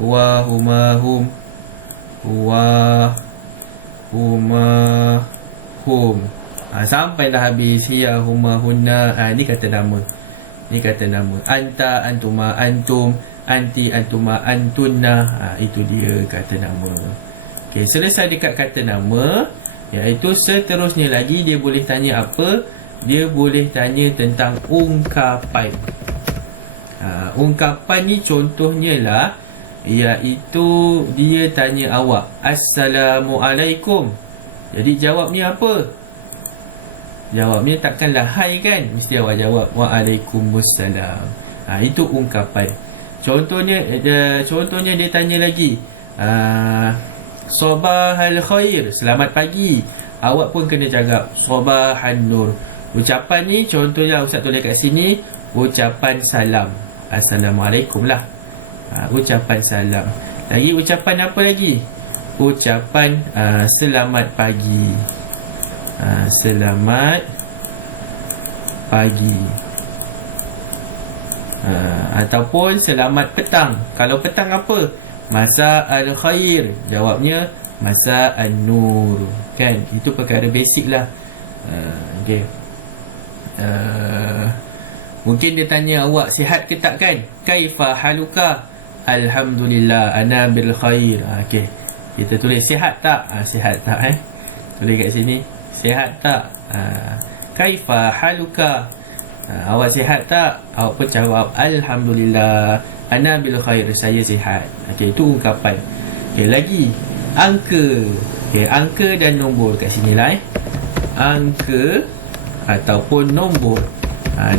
Huwa huma hum, huwa huma hum. Sampai dah habis. Hiya huma hunna. Ni kata nama. Ni kata nama. Anta antuma antum, anti antuma antunna. Itu dia kata nama. Selesai dekat kata nama, iaitu seterusnya lagi dia boleh tanya apa? Dia boleh tanya tentang ungkapan. Ungkapan ni contohnya lah, iaitu dia tanya awak, Assalamualaikum. Jadi jawabnya apa? Jawabnya takkanlah hai, kan? Mesti awak jawab Waalaikumsalam. Itu ungkapan. Contohnya dia tanya lagi, Sabahal khair, selamat pagi. Awak pun kena jawab Sabahan nur. Ucapan ni contohnya Ustaz tulis kat sini, ucapan salam. Assalamualaikum lah. Ucapan salam. Lagi ucapan apa lagi? Ucapan selamat pagi. Selamat pagi. Ataupun selamat petang. Kalau petang apa? Masa al-khair. Jawabnya Masa an-nur. Kan? Itu perkara basic lah. Mungkin dia tanya awak sihat ke tak, kan? Kaifa haluka? Alhamdulillah ana bil khair. Kita tulis sihat tak? Sihat tak, tulis kat sini. Sihat tak? Kaifa haluka? Awak sihat tak? Awak pun jawab Alhamdulillah ana bil khair, saya sihat. Itu ungkapan. Lagi angka. Angka dan nombor kat sini lah. Angka ataupun nombor.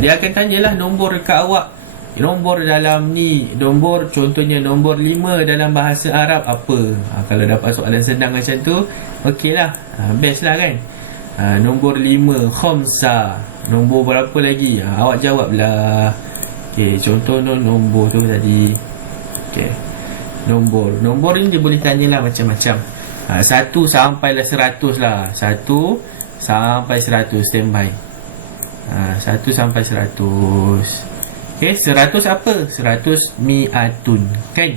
Dia akan tanyalah nombor dekat awak. Nombor dalam ni, nombor contohnya nombor 5 dalam bahasa Arab apa? Kalau dapat soalan senang macam tu, okey lah, best lah, kan? Nombor 5, khamsa. Nombor berapa lagi? Awak jawablah. Contoh nombor tu tadi. Nombor ni dia boleh tanyalah macam-macam. 1 sampailah 100 lah. 1 sampai 100, standby. 1 sampai 100. Okay, 100 apa? 100 mi'atun, kan?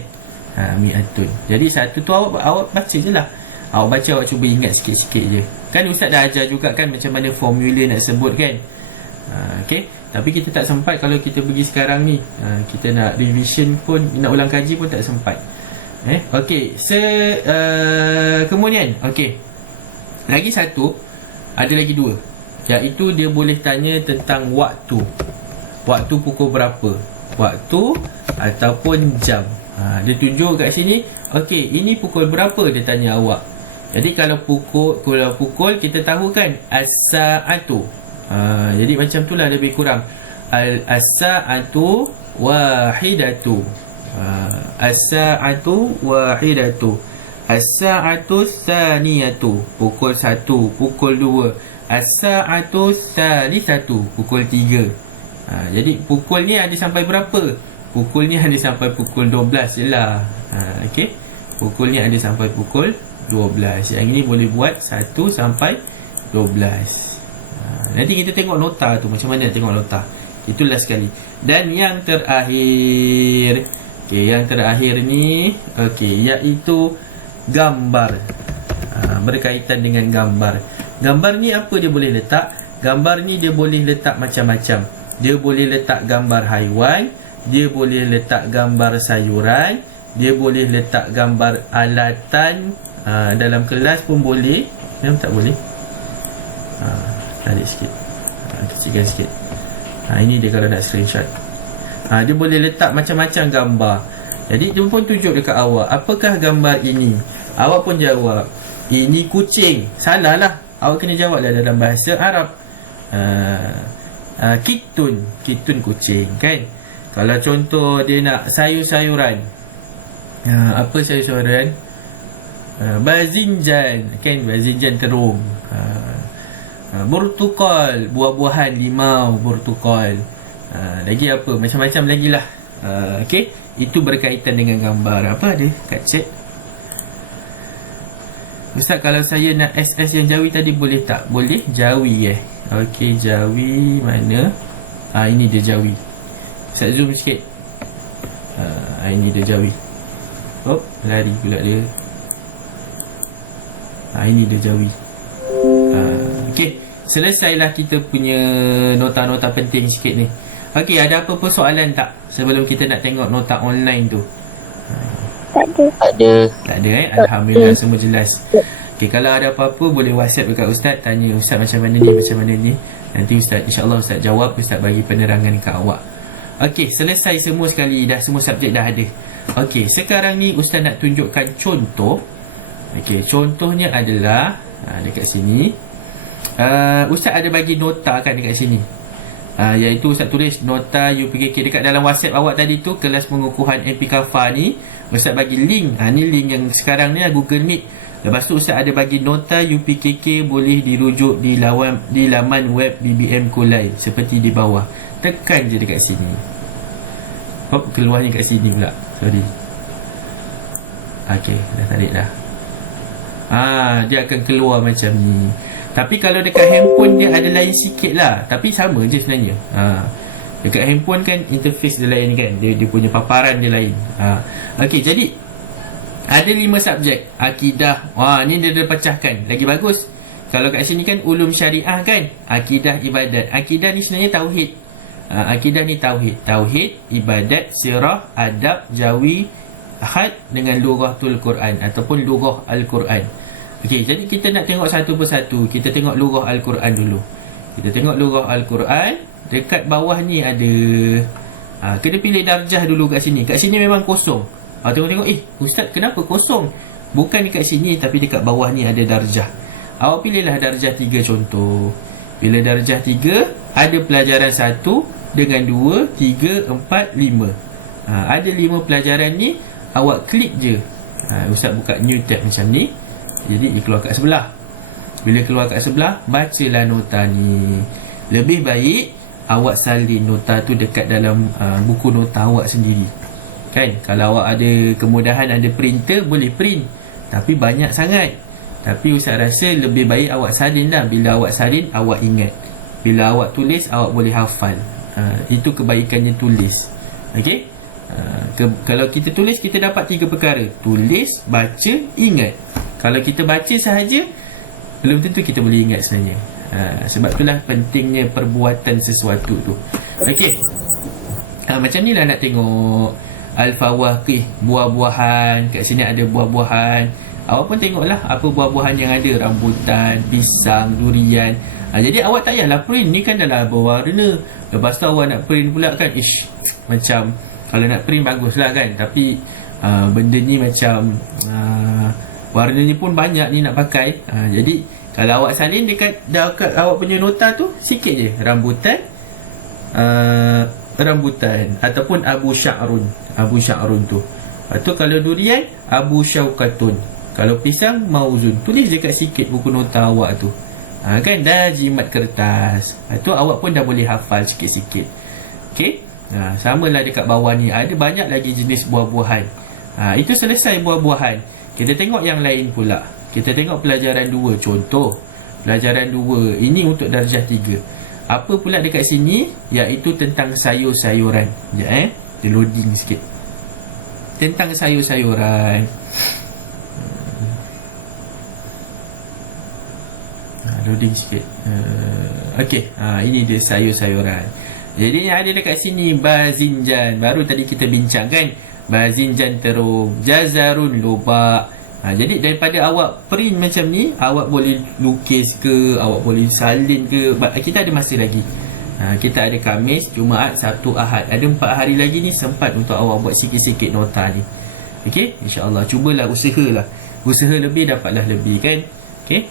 Mi'atun. Jadi 1 tu awak baca je lah. Awak baca, awak cuba ingat sikit-sikit je. Kan Ustaz dah ajar juga kan macam mana formula nak sebut kan. Okay. Tapi kita tak sempat kalau kita pergi sekarang ni. Kita nak revision pun, nak ulang kaji pun tak sempat. Okay. Kemudian, okay, lagi satu, ada lagi 2, iaitu dia boleh tanya tentang waktu. Waktu pukul berapa, waktu ataupun jam. Dia tunjuk kat sini, okay, ini pukul berapa, dia tanya awak. Jadi kalau pukul kita tahu kan as-sa'atu. Jadi macam tu lah lebih kurang. As-sa'atu wahidatu. As-sa'atu wahidatu. As-sa'atu tsaniyatu, pukul 1, pukul 2. As-sa'atu tsalitsatu, pukul 3. Jadi pukul ni ada sampai berapa? Pukul ni ada sampai pukul 12 je lah. Okay, pukul ni ada sampai pukul 12. Yang ini boleh buat 1 sampai 12. Nanti kita tengok nota tu, macam mana tengok nota. Itulah sekali. Dan yang terakhir, okay, yang terakhir ni, okay, iaitu gambar. Berkaitan dengan gambar. Gambar ni apa dia boleh letak? Gambar ni dia boleh letak macam-macam. Dia boleh letak gambar haiwan, dia boleh letak gambar sayuran, dia boleh letak gambar alatan. Dalam kelas pun boleh. Memang tak boleh. Tarik sikit, kecilkan sikit. Ini dia kalau nak screenshot. Dia boleh letak macam-macam gambar. Jadi dia pun tunjuk dekat awak, apakah gambar ini? Awak pun jawab, ini kucing. Salah lah, awak kena jawab lah dalam bahasa Arab. Kitun kucing, kan? Kalau contoh dia nak sayur-sayuran, apa sayur-sayuran? Bazinjan, kan? Bazinjan terung. Burtukal, buah-buahan, limau, burtukal. Lagi apa? Macam-macam lagi lah. Okay, itu berkaitan dengan gambar. Apa ada kat chat? Ustaz, kalau saya nak SS yang Jawi tadi boleh tak? Boleh, Jawi Okay, Jawi mana? Ini dia Jawi. Ustaz zoom sikit. Ini dia Jawi. Lari pula dia. Ini dia Jawi. Okay, selesailah kita punya nota-nota penting sikit ni. Okay, ada apa-apa soalan tak sebelum kita nak tengok nota online tu? Tak ada. Tak ada Alhamdulillah, semua jelas. Okay, kalau ada apa-apa boleh WhatsApp dekat Ustaz, tanya Ustaz macam mana ni, macam mana ni. Nanti Ustaz, insyaAllah Ustaz jawab, Ustaz bagi penerangan dekat awak. Okay, selesai semua sekali. Dah semua subjek dah ada. Okay, sekarang ni Ustaz nak tunjukkan contoh. Okay, contohnya adalah dekat sini. Ustaz ada bagi nota kan dekat sini. Iaitu Ustaz tulis nota UPKK dekat dalam WhatsApp awak tadi tu, kelas pengukuhan MPKFA ni. Ustaz bagi link. Ni link yang sekarang ni Google Meet. Lepas tu Ustaz ada bagi nota UPKK, boleh dirujuk di laman web BBM Kulai seperti di bawah. Tekan je dekat sini. Keluarnya kat sini pula. Sorry. Okay, dah tarik dah. Dia akan keluar macam ni. Tapi kalau dekat handphone dia ada lain sikit lah. Tapi sama je sebenarnya. Dekat handphone kan interface dia lain kan. Dia punya paparan dia lain. Okay, jadi ada 5 subjek. Akidah. Ni dia pecahkan. Lagi bagus. Kalau kat sini kan ulum syariah kan. Akidah, ibadat. Akidah ni sebenarnya tauhid. Akidah ni tauhid. Tauhid, ibadat, sirah, adab, jawi, had dengan lughatul Quran ataupun lughah Al-Quran. Okey, jadi kita nak tengok satu persatu. Kita tengok lughah Al-Quran dulu. Kita tengok lughah Al-Quran. Dekat bawah ni ada kena pilih darjah dulu kat sini. Kat sini memang kosong. Tengok-tengok, Ustaz kenapa kosong? Bukan dekat sini, tapi dekat bawah ni ada darjah. Awak pilihlah darjah 3 contoh. Bila darjah 3, ada pelajaran 1 dengan 2, 3, 4, 5. Ada 5 pelajaran ni. Awak klik je. Ustaz buka new tab macam ni. Jadi dia keluar kat sebelah. Bila keluar kat sebelah, bacalah nota ni. Lebih baik awak salin nota tu dekat dalam buku nota awak sendiri. Kan? Kalau awak ada kemudahan, ada printer, boleh print. Tapi banyak sangat. Tapi Ustaz rasa lebih baik awak salin lah. Bila awak salin, awak ingat. Bila awak tulis, awak boleh hafal. Itu kebaikannya tulis. Okey. Kalau kita tulis, kita dapat 3 perkara: tulis, baca, ingat. Kalau kita baca sahaja, belum tentu kita boleh ingat sebenarnya. Sebab itulah pentingnya perbuatan sesuatu tu. Okey. Macam ni lah nak tengok al-fawaqih, buah-buahan. Kat sini ada buah-buahan. Awak pun tengoklah apa buah-buahan yang ada: rambutan, pisang, durian. Jadi awak tak payahlah print. Ni kan dah berwarna. Lepas tu awak nak print pula kan, macam kalau nak print baguslah kan, tapi benda ni macam warnanya pun banyak ni nak pakai. Jadi kalau awak salin dekat awak punya nota tu, sikit je rambutan, rambutan ataupun Abu Sya'run tu. Lepas tu kalau durian, Abu Syauqatun. Kalau pisang, Mauzun. Tulis dekat sikit buku nota awak tu. Kan dah jimat kertas. Tu awak pun dah boleh hafal sikit-sikit. Okey. Samalah dekat bawah ni, ada banyak lagi jenis buah-buahan. Itu selesai buah-buahan. Kita tengok yang lain pula. Kita tengok pelajaran 2. Contoh pelajaran 2 ini untuk darjah 3. Apa pula dekat sini? Iaitu tentang sayur-sayuran. Sekejap dia loading sikit. Tentang sayur-sayuran. Loading sikit. Okey, ini dia sayur-sayuran. Jadi yang ada dekat sini bazinjan. Baru tadi kita bincang kan, bazinjan terung, jazarun lobak. Jadi daripada awak print macam ni, awak boleh lukis ke, awak boleh salin ke. Kita ada masa lagi. Kita ada Khamis, Jumaat, Sabtu, Ahad. Ada 4 hari lagi ni, sempat untuk awak buat sikit-sikit nota ni. Okey, insya-Allah. Cubalah, usahalah. Usaha lebih, dapatlah lebih kan. Okey.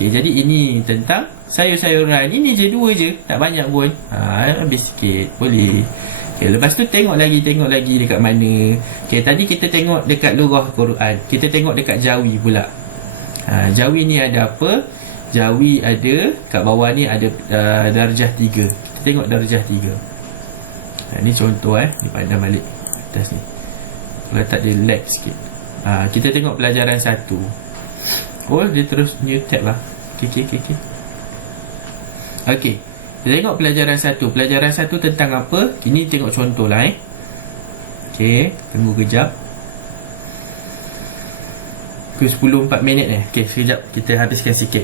Jadi ini tentang sayur-sayuran. Ini je 2 je, tak banyak pun. Habis sikit, boleh. Lepas tu tengok lagi dekat mana. Tadi kita tengok dekat lurah Quran. Kita tengok dekat Jawi pula. Jawi ni ada apa? Jawi ada kat bawah ni ada darjah 3. Kita tengok darjah 3. Ni contoh dipandang balik atas ni. Kalau tak dia lag sikit. Kita tengok pelajaran 1. Oh, dia terus new tab lah. Okey. Okey. Kita tengok pelajaran 1. Pelajaran 1 tentang apa? Ini tengok contoh lah Okey, tunggu kejap. Pukul 10.04 minit Okey, sekejap kita habiskan sikit.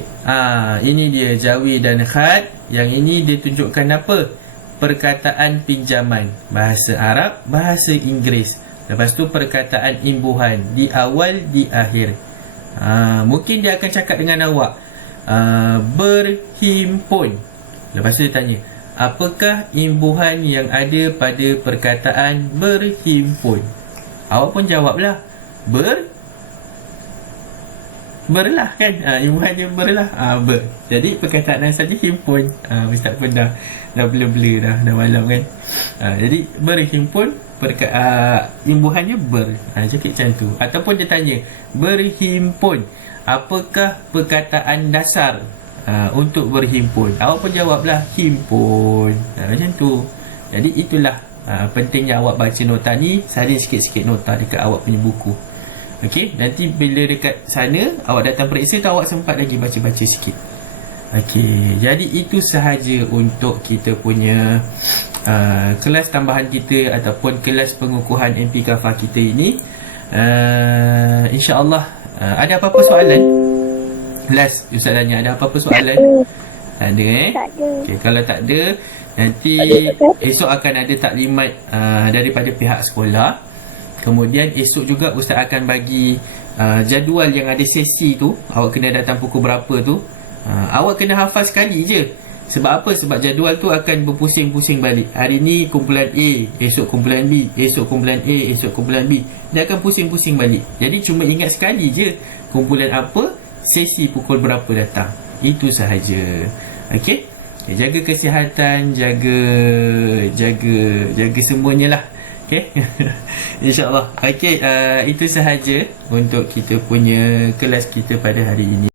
Ini dia Jawi dan Khat. Yang ini dia tunjukkan apa? Perkataan pinjaman. Bahasa Arab, bahasa Inggeris. Lepas tu perkataan imbuhan. Di awal, di akhir. Mungkin dia akan cakap dengan awak, berhimpun. Lepas tu dia tanya, apakah imbuhan yang ada pada perkataan berhimpun? Awak pun jawablah, berlah kan. Imbuhannya berlah. Jadi perkataan saja himpun. Ustaz pun dah blur-blur dah malam kan. Jadi berhimpun, imbuhannya ber. Jadi macam tu. Ataupun dia tanya, berhimpun, apakah perkataan dasar untuk berhimpun? Awak pun jawablah, himpun. Macam tu. Jadi itulah pentingnya awak baca nota ni. Salin sikit-sikit nota dekat awak punya buku. Okey, nanti bila dekat sana awak datang periksa tu, awak sempat lagi baca-baca sikit. Okey, jadi itu sahaja untuk kita punya kelas tambahan kita ataupun kelas pengukuhan MP Kafah kita ini. InsyaAllah ada apa-apa soalan? Last, Ustaz tanya, ada apa-apa soalan? Tak ada Tak ada. Okay, kalau tak ada, nanti esok akan ada taklimat daripada pihak sekolah. Kemudian esok juga Ustaz akan bagi jadual yang ada sesi tu. Awak kena datang pukul berapa tu. Awak kena hafal sekali je. Sebab apa? Sebab jadual tu akan berpusing-pusing balik. Hari ni kumpulan A, esok kumpulan B, esok kumpulan A, esok kumpulan B. Dia akan pusing-pusing balik. Jadi cuma ingat sekali je kumpulan apa, sesi pukul berapa datang. Itu sahaja. Okey? Jaga kesihatan, jaga semuanya lah. Okey. InsyaAllah. Okey, itu sahaja untuk kita punya kelas kita pada hari ini.